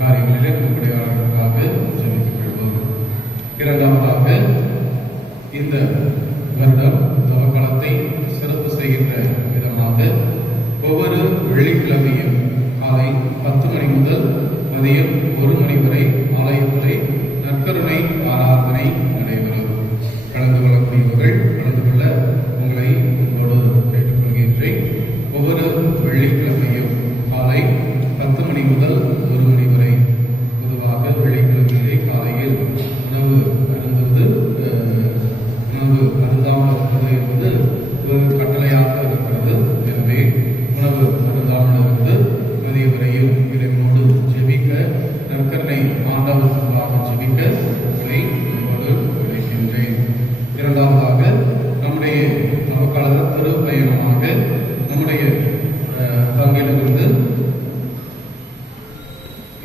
காரியங்களிலே நம்முடையவர்களுக்காக ஜெபிக்கப்படுவோம். இரண்டாவதாக, இந்த வருடம் தவக்காலத்தை சிறப்பு செய்கின்ற விதமாக ஒவ்வொரு வெள்ளிக்கிழமையும் காலை 10 மணி முதல் மதியம் 1 மணி வரை ஆலயத்திலே நற்கருணை ஆராதனை நடைபெறும். கலந்து கொள்ளக்கூடியவர்கள் கலந்து கொள்ள உங்களை உங்களோடு கேட்டுக்கொள்கின்றேன். ஒவ்வொரு வெள்ளிக்கிழமையும் காலை 10 மணி முதல் 1 மணி வரை. பொதுவாக வெள்ளிக்கிழமையிலே காலையில் உணவு அருந்தாமல் இருப்பது என்பது ஒரு கட்டளையாக இருக்கிறது. எனவே உணவு அருந்தாமல் இருந்து மதிய வரையும் இறைவனோடு ஜெபிக்க, நற்கருணை ஆண்டவருக்காக ஜெபிக்க உங்களை உங்களோடு அழைக்கின்றேன். இரண்டாவதாக, நம்முடைய நவக்கால திருப்பயணமாக நம்முடைய பங்கிலிருந்து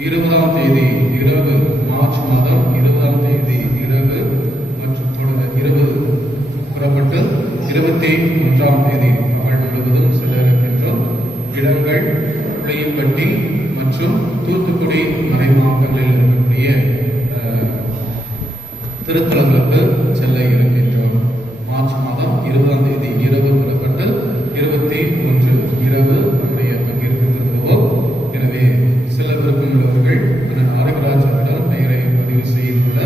20ஆம் தேதி இரவு, மார்ச் மாதம் 20ஆம் தேதி இரவு மற்றும் இரவு புறப்பட்டு 21ஆம் தேதி பகல் முழுவதும் செல்ல இருக்கின்றோம். இடங்கள் புளியம்பட்டி மற்றும் தூத்துக்குடி மறைமாவட்டங்களில் இருக்கக்கூடிய திருத்தலங்களுக்கு செல்ல இருக்கின்றோம். மார்ச் மாதம் 20ஆம் தேதி இரவு புறப்பட்டு 21 இரவு நம்முடைய பங்கிற்கு திரும்புவோம். எனவே சில விருப்பமுள்ளவர்கள் ஆரோக்கியராஜ் அவரிடம் பெயரை பதிவு செய்து கொள்ள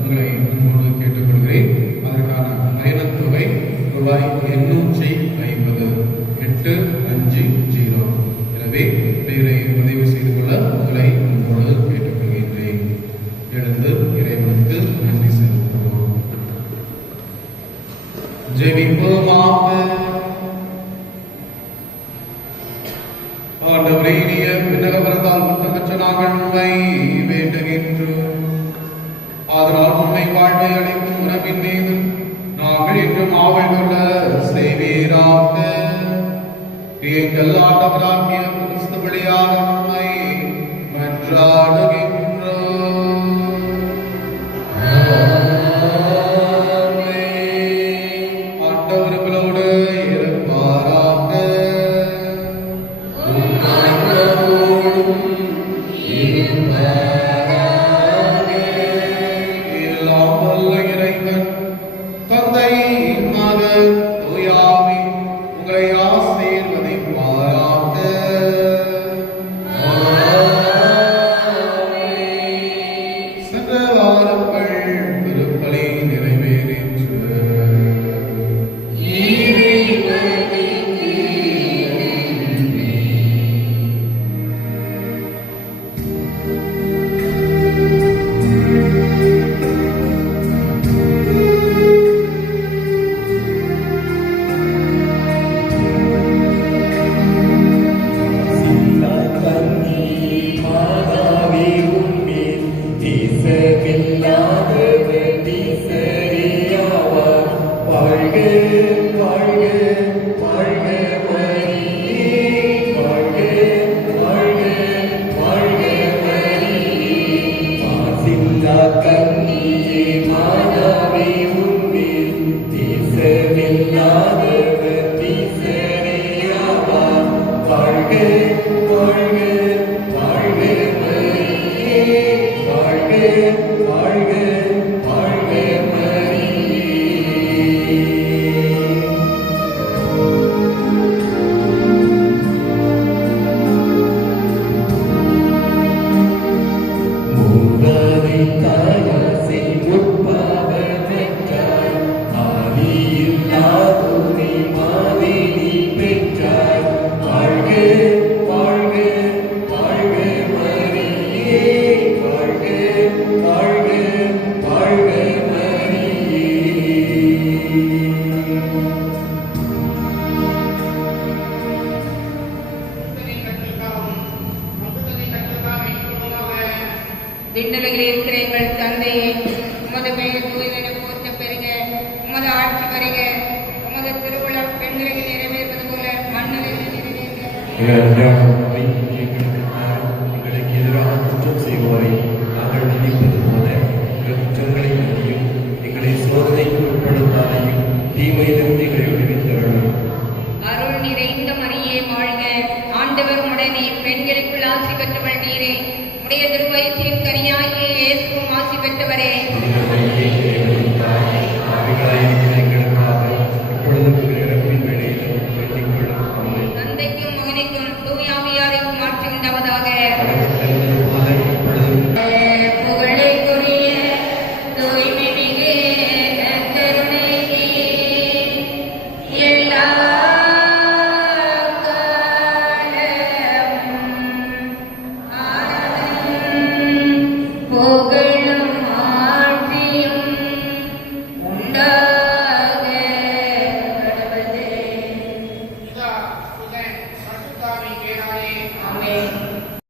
உங்களை அன்போடு கேட்டுக்கொள்கிறேன். அதற்கான பயணத் தொகை ரூபாய் 850 850. எனவே பெயரை பதிவு செய்து கொள்ள உங்களை அன்போடு கேட்டுக்கொள்கின்றேன். எழுந்து இறைவனுக்கு நன்றி செலுத்துவோம். ஜெபிப்போமாக. ஆண்டவரே, இனிய விண்ணகவரத்தால் முத்தமற்ற நாங்கள் உம்மை வேண்டுகின்றோம். ஆதலால் உண்மை வாழ்வை அளிக்கும் உணவின் மீது நாங்கள் இன்றும் ஆவல் கொள்ள செய்வீராக. எங்கள் ஆண்டவராகிய கிறிஸ்து வழியாக உம்மை மன்றாடுகின்றோம். ஆண்டவர்களோடு இருப்பாராக. எல்லாம் வல்ல இறைவன் தந்தை, மகன், தூய ஆவி உங்களை ஆசீர்வதிப்பாராக. சென்ற வாரங்கள் திருப்பலி நிறைவேறிற்று. மாதாவே உன்மேல் தேசமில்லாதவர் தேசரே வாழ்க வாழ்க வாழ்க மரியே வாழ்க வாழ்க வாழ்க மரியே மாசில்லா கன்னியே மாதாவே உன்மேல் தேசமில்லாதவர் தீசரேயாவார் வாழ்க வாழ்க வாழ்க மரியே வாழ்க வாழ்க வாழ்க மரியே மூவரை தாயாசை முற்பாவர் பெற்றாய் ஆவியில்லாதோரை மாதினி பெற்றாய் வாழ்க வாழ்க வாழ்க மரியே வாழ்க வாழ்க வாழ்க மரியே விண்ணுலகில் இருக்கிற எங்கள் தந்தையே, உமது பெயர் தூயதென போற்ற பெருக, உமது ஆட்சி வருக, உமது திருவிழா பெண்களுக்கு நிறைவேறுவது போல மண்ணுலகில் நிறைவேறுக. எங்களுக்கு எதிராக குற்றம் செய்வோரை நாங்கள் மன்னிப்பது போல எங்கள் குற்றங்களை மன்னியும், எங்களை சோதனைக்கு உட்படுத்தாதையும் தீமையிலிருந்து எங்களை விடுவித்தருளும். அருள் நிறைந்த மரியே வாழ்க, ஆண்டவர் உடனே பெண்களுக்குள் ஆசி பெற்றவள் நீரே, உடைய திருவயிற்றின் கனியாகிய இயேசுவும் ஆசி பெற்றவரே. தந்தைக்கும் மகனுக்கும் தூயாவியாருக்கும் ஆட்சி உண்டாவதாக. புகழைக்குரிய தூய்மைமிகு கருணைக்கு எல்லா காலமும் ஆனந்தம்